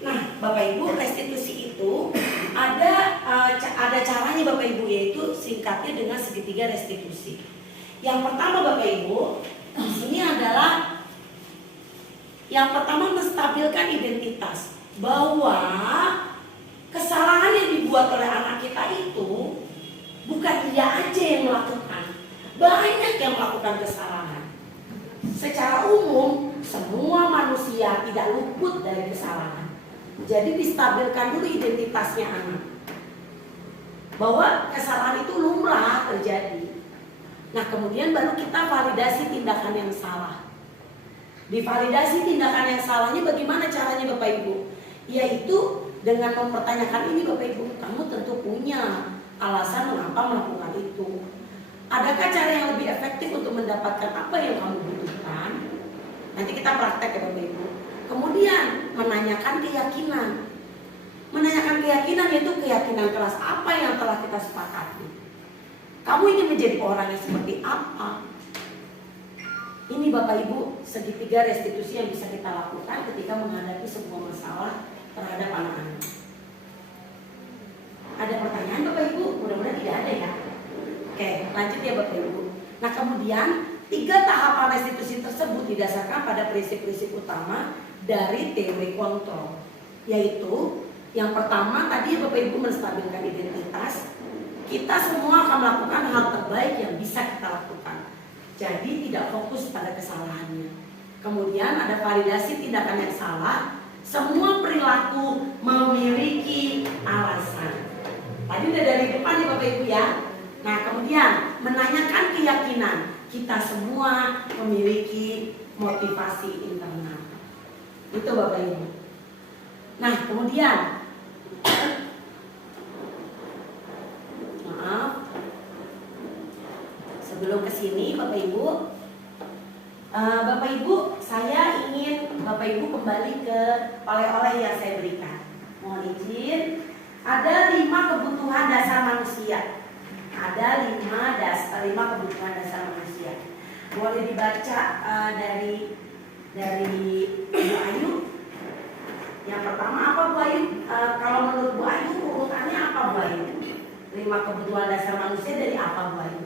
Nah Bapak Ibu, restitusi itu ada caranya Bapak Ibu, yaitu singkatnya dengan segitiga restitusi. Yang pertama Bapak Ibu, di sini adalah yang pertama menstabilkan identitas, bahwa kesalahan yang dibuat oleh anak kita itu bukan dia aja yang melakukan, banyak yang melakukan kesalahan. Secara umum semua manusia tidak luput dari kesalahan. Jadi distabilkan dulu identitasnya anak, bahwa kesalahan itu lumrah terjadi. Nah kemudian baru kita validasi tindakan yang salah. Divalidasi tindakan yang salahnya bagaimana caranya Bapak Ibu? Yaitu dengan mempertanyakan ini Bapak Ibu, kamu tentu punya alasan mengapa melakukan itu. Adakah cara yang lebih efektif untuk mendapatkan apa yang kamu butuhkan? Nanti kita praktek ya Bapak Ibu. Kemudian menanyakan keyakinan. Menanyakan keyakinan yaitu keyakinan dengan keras apa yang telah kita sepakati. Kamu ingin menjadi orang yang seperti apa? Ini Bapak Ibu segitiga restitusi yang bisa kita lakukan ketika menghadapi sebuah masalah terhadap anak-anak. Ada pertanyaan Bapak Ibu? Mudah-mudahan tidak ada ya. Oke, lanjut ya Bapak Ibu. Nah kemudian 3 tahapan restitusi tersebut didasarkan pada prinsip-prinsip utama dari teori kontrol, yaitu yang pertama tadi Bapak Ibu menstabilkan identitas. Kita semua akan melakukan hal terbaik yang bisa kita lakukan. Jadi tidak fokus pada kesalahannya. Kemudian ada validasi tindakan yang salah. Semua perilaku memiliki alasan. Tadi udah dari depan nih Bapak Ibu ya. Nah kemudian menanyakan keyakinan. Kita semua memiliki motivasi internal. Itu Bapak Ibu. Nah kemudian sebelum kesini Bapak Ibu, saya ingin Bapak Ibu kembali ke oleh-oleh yang saya berikan. Mohon izin, ada 5 kebutuhan dasar manusia. Ada 5 kebutuhan dasar manusia. Boleh dibaca dari Bu Ayu. Yang pertama apa Bu Ayu? Kalau menurut Bu Ayu urutannya apa Bu Ayu? 5 kebutuhan dasar manusia dari apa Bu Ayu?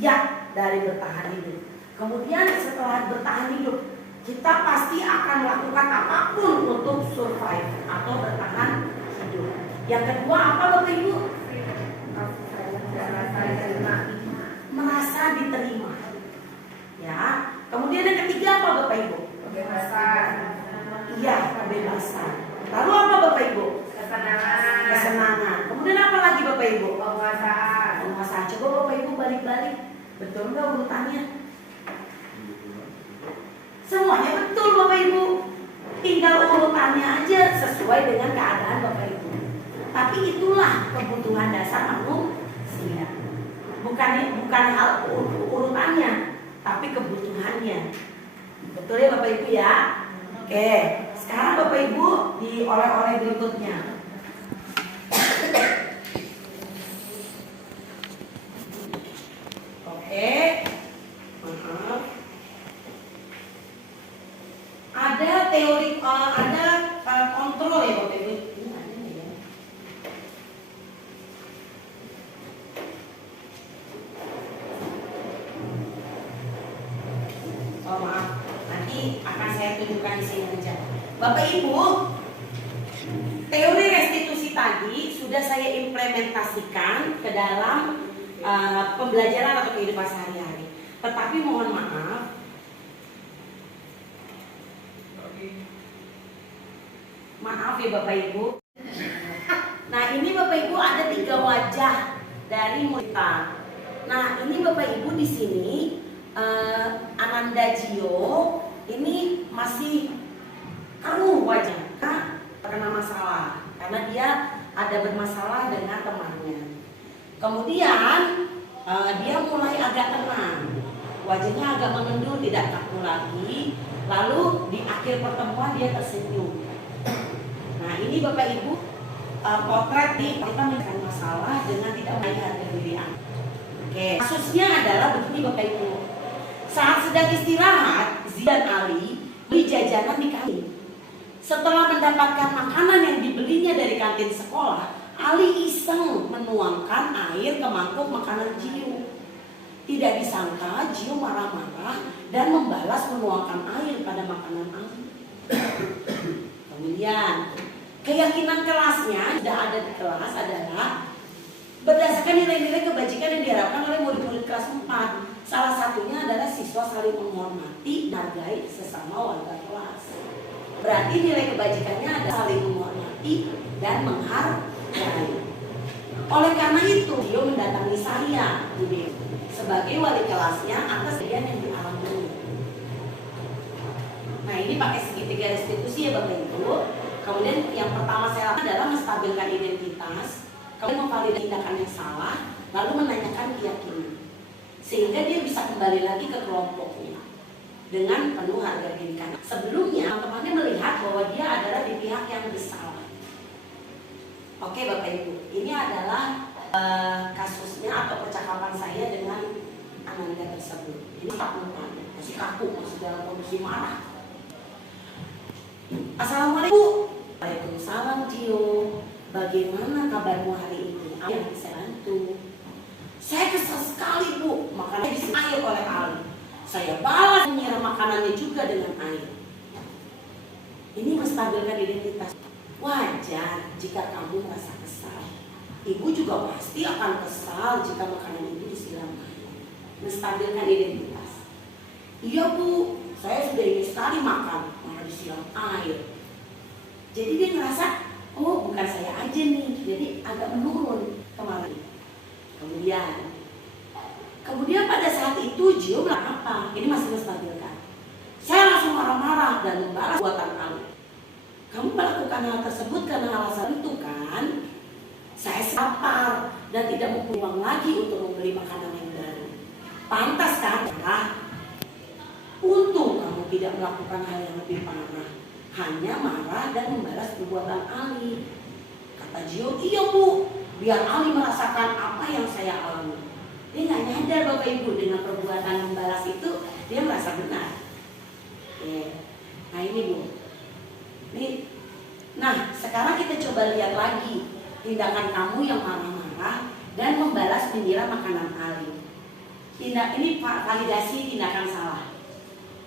Ya, dari bertahan hidup. Kemudian setelah bertahan hidup, kita pasti akan melakukan apapun untuk survive atau bertahan hidup. Yang kedua apa Bapak Ibu? Merasa diterima. Ya. Kemudian yang ketiga apa Bapak Ibu? Kebebasan. Iya, kebebasan. Lalu apa Bapak Ibu? Kesenangan. Kemudian apa lagi Bapak Ibu? Penguasaan. Coba Bapak Ibu balik-balik. Betul nggak urutannya? Semuanya betul Bapak Ibu. Tinggal urutannya aja sesuai dengan keadaan Bapak Ibu. Tapi itulah kebutuhan dasar manusia. Bukan hal urutannya, tapi kebutuhannya. Betul ya Bapak Ibu ya? Oke, sekarang Bapak Ibu di oleh-oleh berikutnya. Oke, maaf. Ada teori, ada kontrol ya Bapak Ibu. Oh maaf, nanti akan saya tunjukkan di sini aja. Bapak Ibu, teori restitusi tadi sudah saya implementasikan ke dalam pembelajaran atau kehidupan sehari-hari. Tetapi mohon maaf ya Bapak Ibu. Nah ini Bapak Ibu ada 3 wajah dari Mulita. Nah ini Bapak Ibu di sini Ananda Gio ini masih keruh wajahnya karena masalah, karena dia ada bermasalah dengan temannya. Kemudian dia mulai agak tenang, wajahnya agak mengendur, tidak kaku lagi. Lalu di akhir pertemuan dia tersenyum. Nah ini Bapak Ibu potret nih, kita menyelesaikan masalah dengan tidak melihat kebedaan. Oke, kasusnya adalah begini Bapak Ibu. Saat sedang istirahat, Zi dan Ali beli jajanan di kantin. Setelah mendapatkan makanan yang dibelinya dari kantin sekolah, Ali iseng menuangkan air ke mangkuk makanan Gio. Tidak disangka Gio marah-marah dan membalas menuangkan air pada makanan Ali. Kemudian keyakinan kelasnya sudah ada di kelas adalah berdasarkan nilai-nilai kebajikan yang diharapkan oleh murid-murid kelas 4. Salah satunya adalah siswa saling menghormati, menghargai sesama warga kelas. Berarti nilai kebajikannya ada saling menghormati dan menghargai. Oleh karena itu, dia mendatangi saya, Budi, sebagai wali kelasnya atas kejadian yang dialami. Nah ini pakai segitiga restitusi ya Bapak Ibu. Kemudian yang pertama saya lakukan adalah menstabilkan identitas. Kemudian memvalidasi tindakan yang salah, lalu menanyakan keyakinan, sehingga dia bisa kembali lagi ke kelompoknya dengan penuh harga diri. Sebelumnya teman-temannya melihat bahwa dia adalah di pihak yang bersalah. Oke Bapak Ibu, ini adalah kasusnya atau percakapan saya dengan Ananda tersebut. Ini masih kaku, masih dalam kondisi marah. Assalamualaikum. Waalaikumsalam Dio. Bagaimana kabarmu hari ini? Apa yang bisa bantu? Saya kesal sekali Bu, makanannya diisi air oleh Ali. Saya balas menyiram makanannya juga dengan air. Ini menstabilkan identitas. Wajar jika kamu merasa kesal. Ibu juga pasti akan kesal jika makanan ibu disiram air. Menstabilkan identitas. Iya Bu, saya sudah ingin sekali makan, malah disiram air. Jadi dia ngerasa, oh bukan saya aja nih, jadi agak menurun kemarin. Kemudian pada saat itu Gio bilang apa? Ini masih menstabilkan. Saya langsung marah-marah dan membalas buatan Ali. Kamu melakukan hal tersebut karena alasan itu kan? Saya lapar dan tidak mempunyai uang lagi untuk membeli makanan yang baru. Pantas kan? Untung kamu tidak melakukan hal yang lebih parah. Hanya marah dan membalas perbuatan Ali. Kata Gio, iya Bu, biar Ali merasakan apa yang saya alami. Dia nggak nyadar Bapak Ibu dengan perbuatan membalas itu dia merasa benar. Nah ini Bu. Nah sekarang kita coba lihat lagi tindakan kamu yang marah-marah dan membalas menyiram makanan Ali. Ini validasi tindakan salah.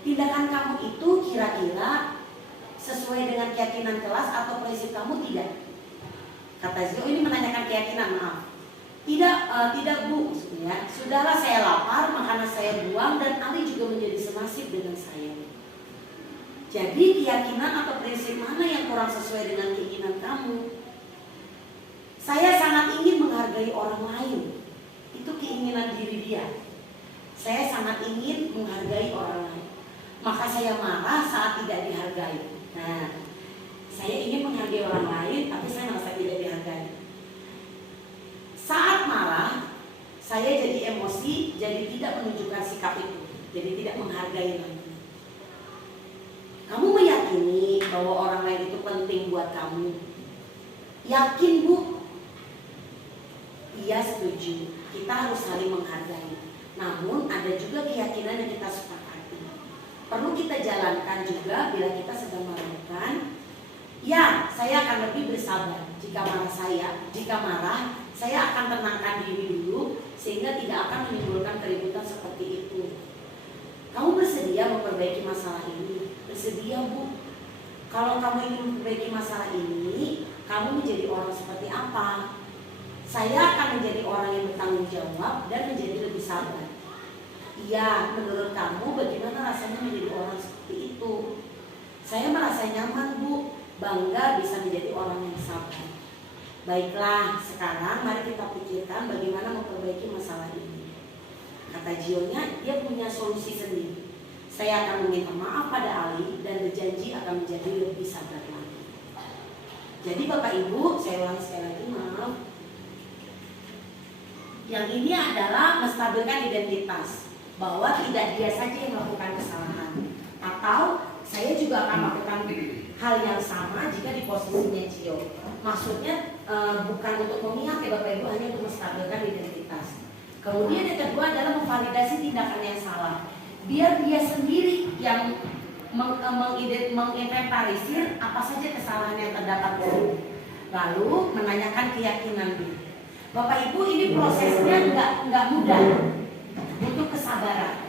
Tindakan kamu itu kira-kira sesuai dengan keyakinan kelas atau prinsip kamu tidak? Kata Zio ini menanyakan keyakinan, maaf. Tidak Bu, ya. Sudahlah saya lapar, makanan saya buang dan Ali juga menjadi senasib dengan saya. Jadi keyakinan atau prinsip mana yang kurang sesuai dengan keinginan kamu? Saya sangat ingin menghargai orang lain. Itu keinginan diri dia. Saya sangat ingin menghargai orang lain. Maka saya marah saat tidak dihargai. Nah, saya ingin menghargai orang lain, tapi saya merasa tidak dihargai. Saat marah, saya jadi emosi, jadi tidak menunjukkan sikap itu, jadi tidak menghargai lagi. Kamu meyakini bahwa orang lain itu penting buat kamu? Yakin Bu? Iya setuju, kita harus saling menghargai. Namun ada juga keyakinan yang kita sepakati. Perlu kita jalankan juga bila kita sedang melakukan. Ya, saya akan lebih bersabar jika marah saya akan tenangkan diri dulu sehingga tidak akan menimbulkan keributan seperti itu. Kamu bersedia memperbaiki masalah ini? Bersedia Bu? Kalau kamu ingin memperbaiki masalah ini, kamu menjadi orang seperti apa? Saya akan menjadi orang yang bertanggung jawab dan menjadi lebih sabar. Iya, menurut kamu bagaimana rasanya menjadi orang seperti itu? Saya merasa nyaman Bu, bangga bisa menjadi orang yang sabar. Baiklah, sekarang mari kita pikirkan bagaimana memperbaiki masalah ini. Kata Gio-nya, dia punya solusi sendiri. Saya akan meminta maaf pada Ali dan berjanji akan menjadi lebih sabar lagi. Jadi Bapak Ibu, saya ulangi sekali lagi, maaf. Yang ini adalah menstabilkan identitas, bahwa tidak dia saja yang melakukan kesalahan. Atau saya juga akan melakukan hal yang sama jika di posisinya Gio. Maksudnya bukan untuk memihak ya Bapak Ibu, hanya untuk menstabilkan identitas. Kemudian yang kedua adalah memvalidasi tindakan yang salah. Biar dia sendiri yang menginventarisir apa saja kesalahan yang terdapat dulu. Lalu menanyakan keyakinan dia. Bapak Ibu, ini prosesnya nggak mudah, butuh kesabaran.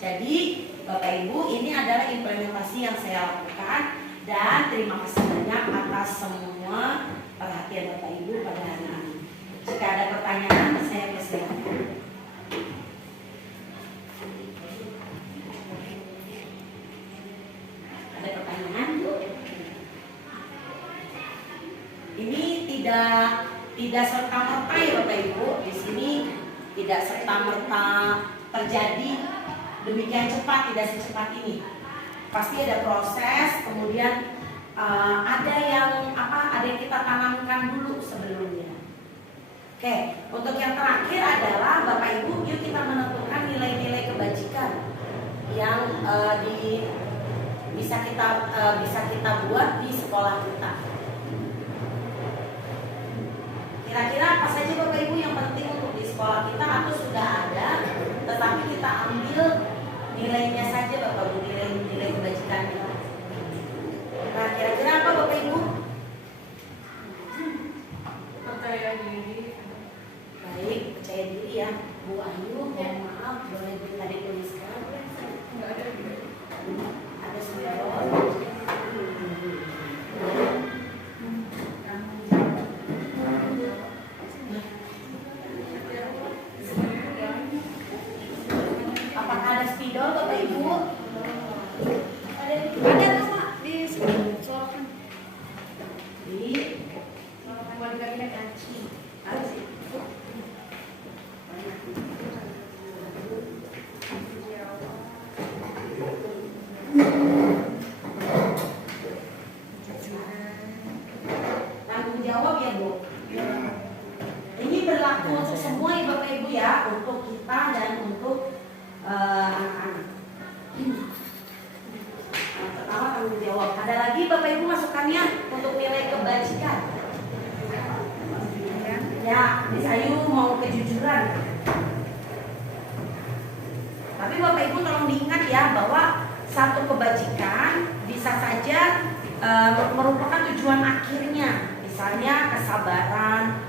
Jadi Bapak Ibu, ini adalah implementasi yang saya lakukan. Dan terima kasih banyak atas semua perhatian Bapak Ibu pada hari ini. Jika ada pertanyaan, saya persilakan. Ada pertanyaan Bu? Ini tidak serta-merta ya Bapak Ibu. Di sini tidak serta-merta terjadi demikian cepat, tidak secepat ini. Pasti ada proses, kemudian ada yang kita tanamkan dulu sebelumnya. Oke, untuk yang terakhir adalah Bapak Ibu, yuk kita menentukan nilai-nilai kebajikan yang bisa kita buat di sekolah kita. nilainya saja Bapak Ibu, nilai kebajikannya. Nah, kira-kira apa Bapak Ibu? Percaya diri. Baik, percaya diri ya. Bu Ayu, mohon maaf, boleh minta dituliskan? Nggak ada. Ada semua. Apakah ada spidol Bapak Ibu? Ada tuh Mak di solokan. Di Solokan buat kabinet anci. apa sih? Tanggung jawab ya Bu. Ini berlaku untuk semua ya Bapak Ibu ya, untuk kita dan untuk anak-anak. Nah, pertama tanggung jawab. Ada lagi Bapak Ibu masukannya untuk nilai kebajikan. Ya, Miss Ayu mau kejujuran. Tapi Bapak Ibu tolong diingat ya bahwa satu kebajikan bisa saja merupakan tujuan akhirnya. Misalnya kesabaran,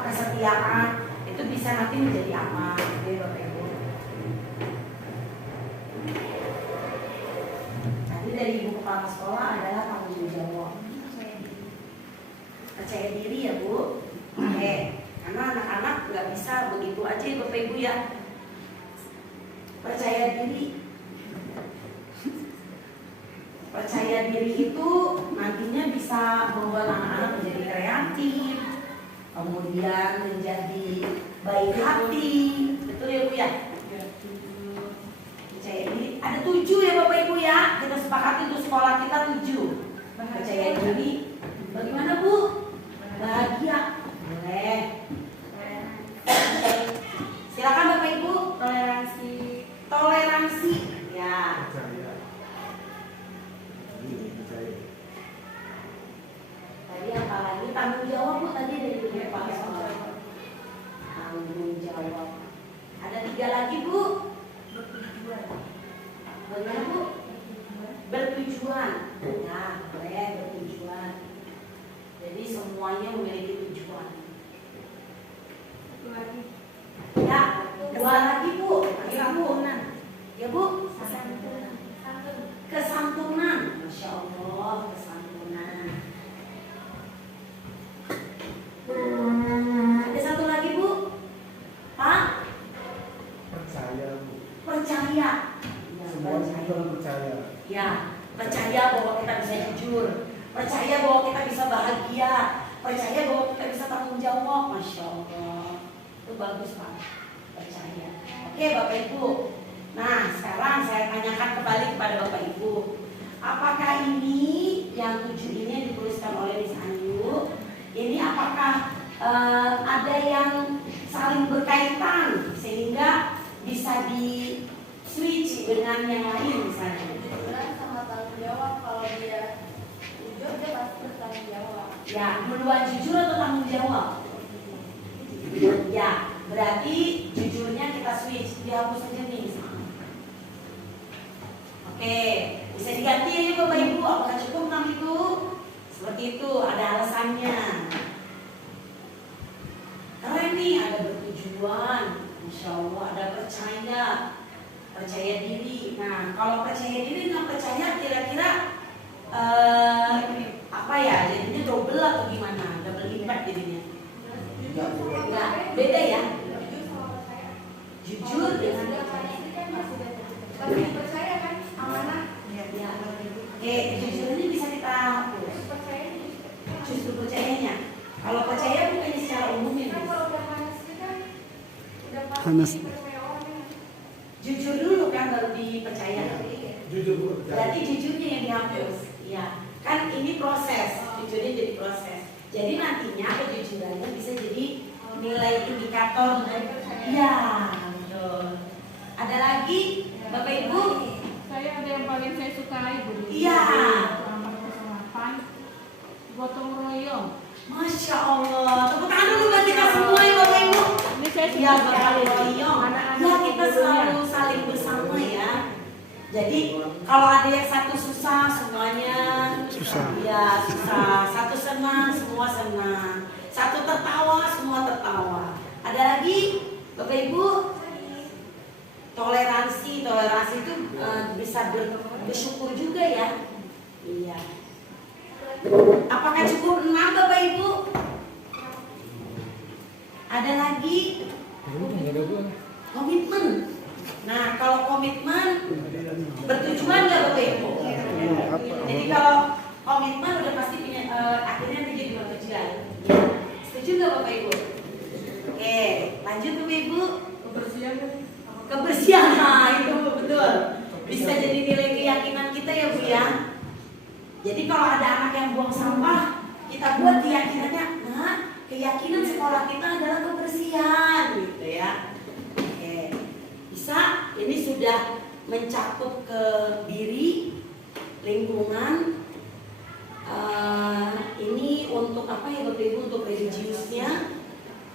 kesetiaan itu bisa nanti menjadi apa, gitu ya Bapak Ibu. Tadi dari Ibu Kepala Sekolah adalah tanggung jawab. Percaya diri ya Bu. Oke, karena anak-anak nggak bisa begitu aja ya Bapak Ibu ya. Percaya diri. Percaya diri itu nantinya bisa membuat anak-anak menjadi kreatif, kemudian menjadi baik hati. Betul ya Bu ya? Percaya diri. Ada 7 ya Bapak Ibu ya. Kita sepakati untuk sekolah kita 7. Percaya diri. Bagaimana Bu? Bahagia. Boleh. Silakan Bapak Ibu. Toleransi. Toleransi. Ya. Tadi apa lagi? Tanggung jawab Bu tadi dari Bu Kepala Sekolah. Tanggung jawab. Ada 3 lagi Bu. Bagaimana Bu? Bertujuan. Ya, boleh bertujuan. Jadi semuanya memiliki tujuan. Ya, 2 lagi Bu. Kesantunan. Ya Bu. Kesantunan. Masya Allah, kesantunan. Ada satu lagi Bu. Pak? Percaya Bu. Percaya. Ya, Semua juga percaya. Ya, percaya bahwa kita bisa jujur. Percaya bahwa kita bisa bahagia. Percaya bahwa kita bisa tanggung jawab. Masya Allah. Itu bagus Pak. Percaya. Oke Bapak Ibu. Nah sekarang saya tanyakan kembali kepada Bapak Ibu. Apakah ini yang 7 ini yang dituliskan oleh Miss Ayu, ini apakah ada yang saling berkaitan sehingga bisa di switch dengan yang lain misalnya? Jujur sama tanggung jawab. Kalau dia jujur dia pasti bertanggung jawab. Ya, duluan jujur atau tanggung jawab? Ya, berarti jujurnya kita switch, dihapus aja nih. Oke, bisa diganti ya Bapak Ibu, apakah cukup 6 itu? Seperti itu, ada alasannya. Keren nih, ada bertujuan, Insya Allah, ada percaya diri. Nah, kalau percaya diri nggak percaya, kira-kira apa ya? Jadinya double atau gimana? Double impact jadinya. Enggak, beda ya. Jujur dengan Tapi percaya kan amanah. ya. Jujur ini bisa kita hapus. Justru percayanya. Kalau percaya bukannya secara umum ya. Kan kalau udah panas itu kan udah pasti Panas. dipercaya orang ya. Jujur dulu kan baru dipercaya. Jujur Bu. Berarti jujurnya yang dihapus. Iya. Kan ini proses. Jujurnya jadi proses. Jadi nantinya kejujurannya bisa jadi nilai indikator. Iya, betul. Ada lagi Bapak Ibu? Saya ada yang paling saya sukai Bu. Iya. Nomor 08 gotong royong. Masya Allah. Tepuk tangan dulu buat kita semua ya Bapak Ibu. Ini saya Ya suka Bapak sekali. Royong. Anak-anak Ya kita gurunya. selalu saling bersama. Jadi kalau ada yang satu susah semuanya susah. Ya susah. Satu senang semua senang. Satu tertawa semua tertawa. Ada lagi Bapak Ibu? Toleransi itu bisa bersyukur juga ya. Iya. Apakah cukup 6 Bapak Ibu? Ada lagi? Komitmen. Nah, kalau komitmen bertujuan nggak Bapak Ibu? Jadi kalau komitmen udah pasti akhirnya menjadi bertujuan. Setuju nggak Bapak Ibu? Oke, lanjut Bapak Ibu. Kebersihan, nah, itu betul. Bisa jadi nilai keyakinan kita ya Bu ya. Jadi kalau ada anak yang buang sampah, kita buat keyakinannya, nah keyakinan sekolah kita adalah kebersihan, gitu ya. Oke, bisa. Ini sudah mencakup ke diri, lingkungan. Ini untuk apa ya Bapak Ibu? Untuk religiusnya.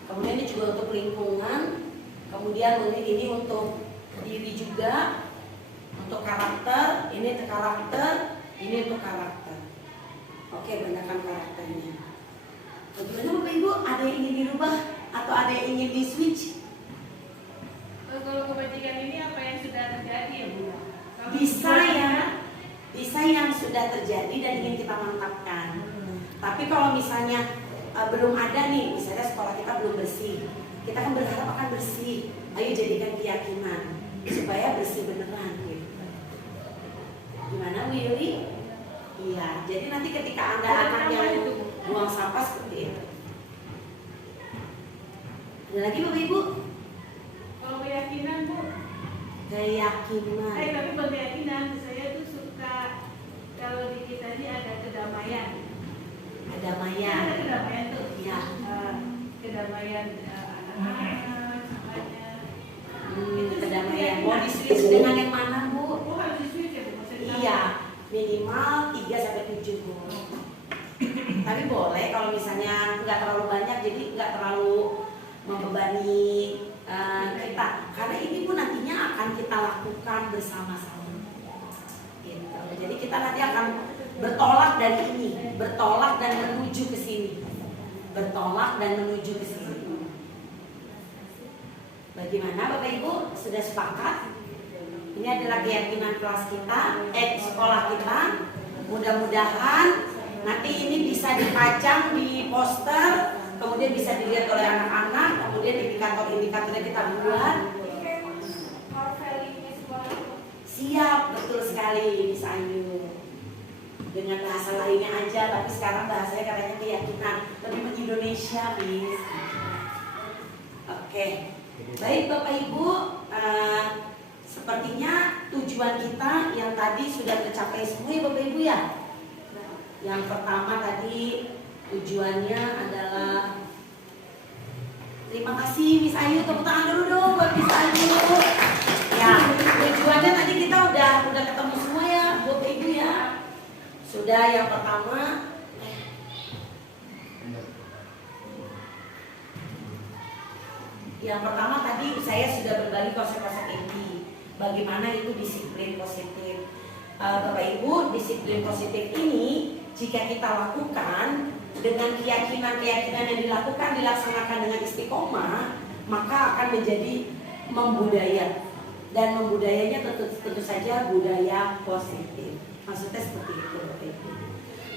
Kemudian ini juga untuk lingkungan. Kemudian ini untuk diri juga, untuk karakter. Ini untuk karakter, ini untuk karakter. Oke, banyakkan karakternya. Bagaimana Bapak Ibu? Ada yang ingin dirubah atau ada yang ingin di switch? Kalau kebajikan ini apa yang sudah terjadi ya Bu? Bisa yang sudah terjadi dan ingin kita mantapkan. Tapi kalau misalnya belum ada nih, misalnya sekolah kita belum bersih, kita kan berharap akan bersih. Ayo jadikan keyakinan supaya bersih beneran gitu. Gimana Bu Yuli? Iya, jadi nanti ketika Anda anak yang buang sampah seperti itu. Ada lagi Bapak Ibu? Kalau keyakinan Bu, Keyakinan. tapi bukan keyakinan, saya tuh suka kalau di kita ini ada kedamaian. Kedamaian. Ada kedamaian tuh. Ya. Kedamaian anak-anak, semuanya. Kedamaian. Mau di-switch dengan yang mana Bu? Oh, harus di-switch ya Bu? Iya, minimal 3-7 Bu. Tapi boleh kalau misalnya nggak terlalu banyak, jadi nggak terlalu membebani kita. Karena ini pun nantinya akan kita lakukan bersama-sama. Gitu. Jadi kita nanti akan bertolak dari ini, bertolak dan menuju ke sini, bertolak dan menuju ke sini. Bagaimana Bapak Ibu? Sudah sepakat? Ini adalah keyakinan kelas kita, sekolah kita. Mudah-mudahan nanti ini bisa dipajang di poster, kemudian bisa dilihat oleh anak-anak, kemudian indikator-indikatornya kita buat. Siap, betul sekali Miss Ayu. Dengan bahasa lainnya aja, tapi sekarang bahasanya katanya keyakinan, lebih mengindonesia Miss. Oke, baik Bapak Ibu, sepertinya tujuan kita yang tadi sudah tercapai semua ya Bapak Ibu ya. Yang pertama tadi tujuannya adalah, terima kasih Miss Ayu, tepuk tangan dulu dong buat Miss Ayu. Ya, tujuannya tadi kita udah ketemu semua ya Bapak Ibu ya. Sudah yang pertama tadi saya sudah berbagi konsep-konsep ini. Bagaimana itu disiplin positif. Bapak Ibu, disiplin positif ini jika kita lakukan dengan keyakinan-keyakinan yang dilaksanakan dengan istiqomah, maka akan menjadi membudaya. Dan membudayanya tentu saja budaya positif. Maksudnya seperti itu Bapak Ibu.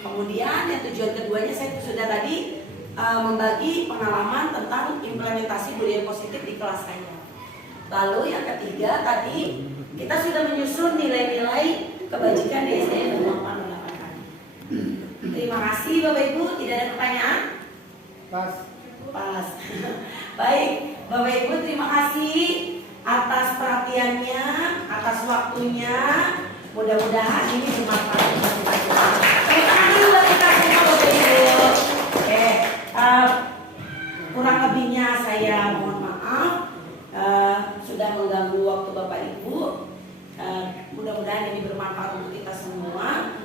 Kemudian yang tujuan keduanya saya sudah tadi membagi pengalaman tentang implementasi budaya positif di kelas saya. Lalu yang ketiga tadi kita sudah menyusun nilai-nilai kebajikan di SDN 08 kali. Terima kasih Bapak Ibu, tidak ada pertanyaan? Pas. Baik, Bapak Ibu terima kasih atas perhatiannya, atas waktunya. Mudah-mudahan ini bermanfaat untuk kita semua. Tepuk tangan dulu buat kita semua Bapak Ibu. Oke, kurang lebihnya saya mohon maaf sudah mengganggu waktu Bapak Ibu. Mudah-mudahan ini bermanfaat untuk kita semua.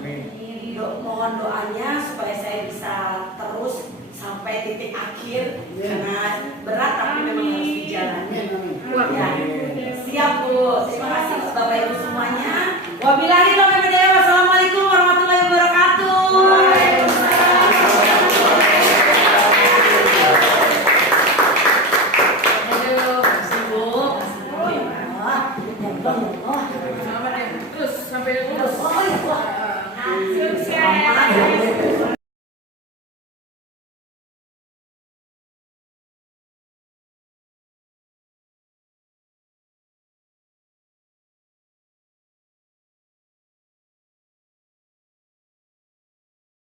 Mohon doanya supaya saya bisa terus sampai titik akhir, karena berat tapi memang harus dijalani. Ya, siap Bu. Terima kasih Bapak Ibu semuanya. Wabillahi taufiq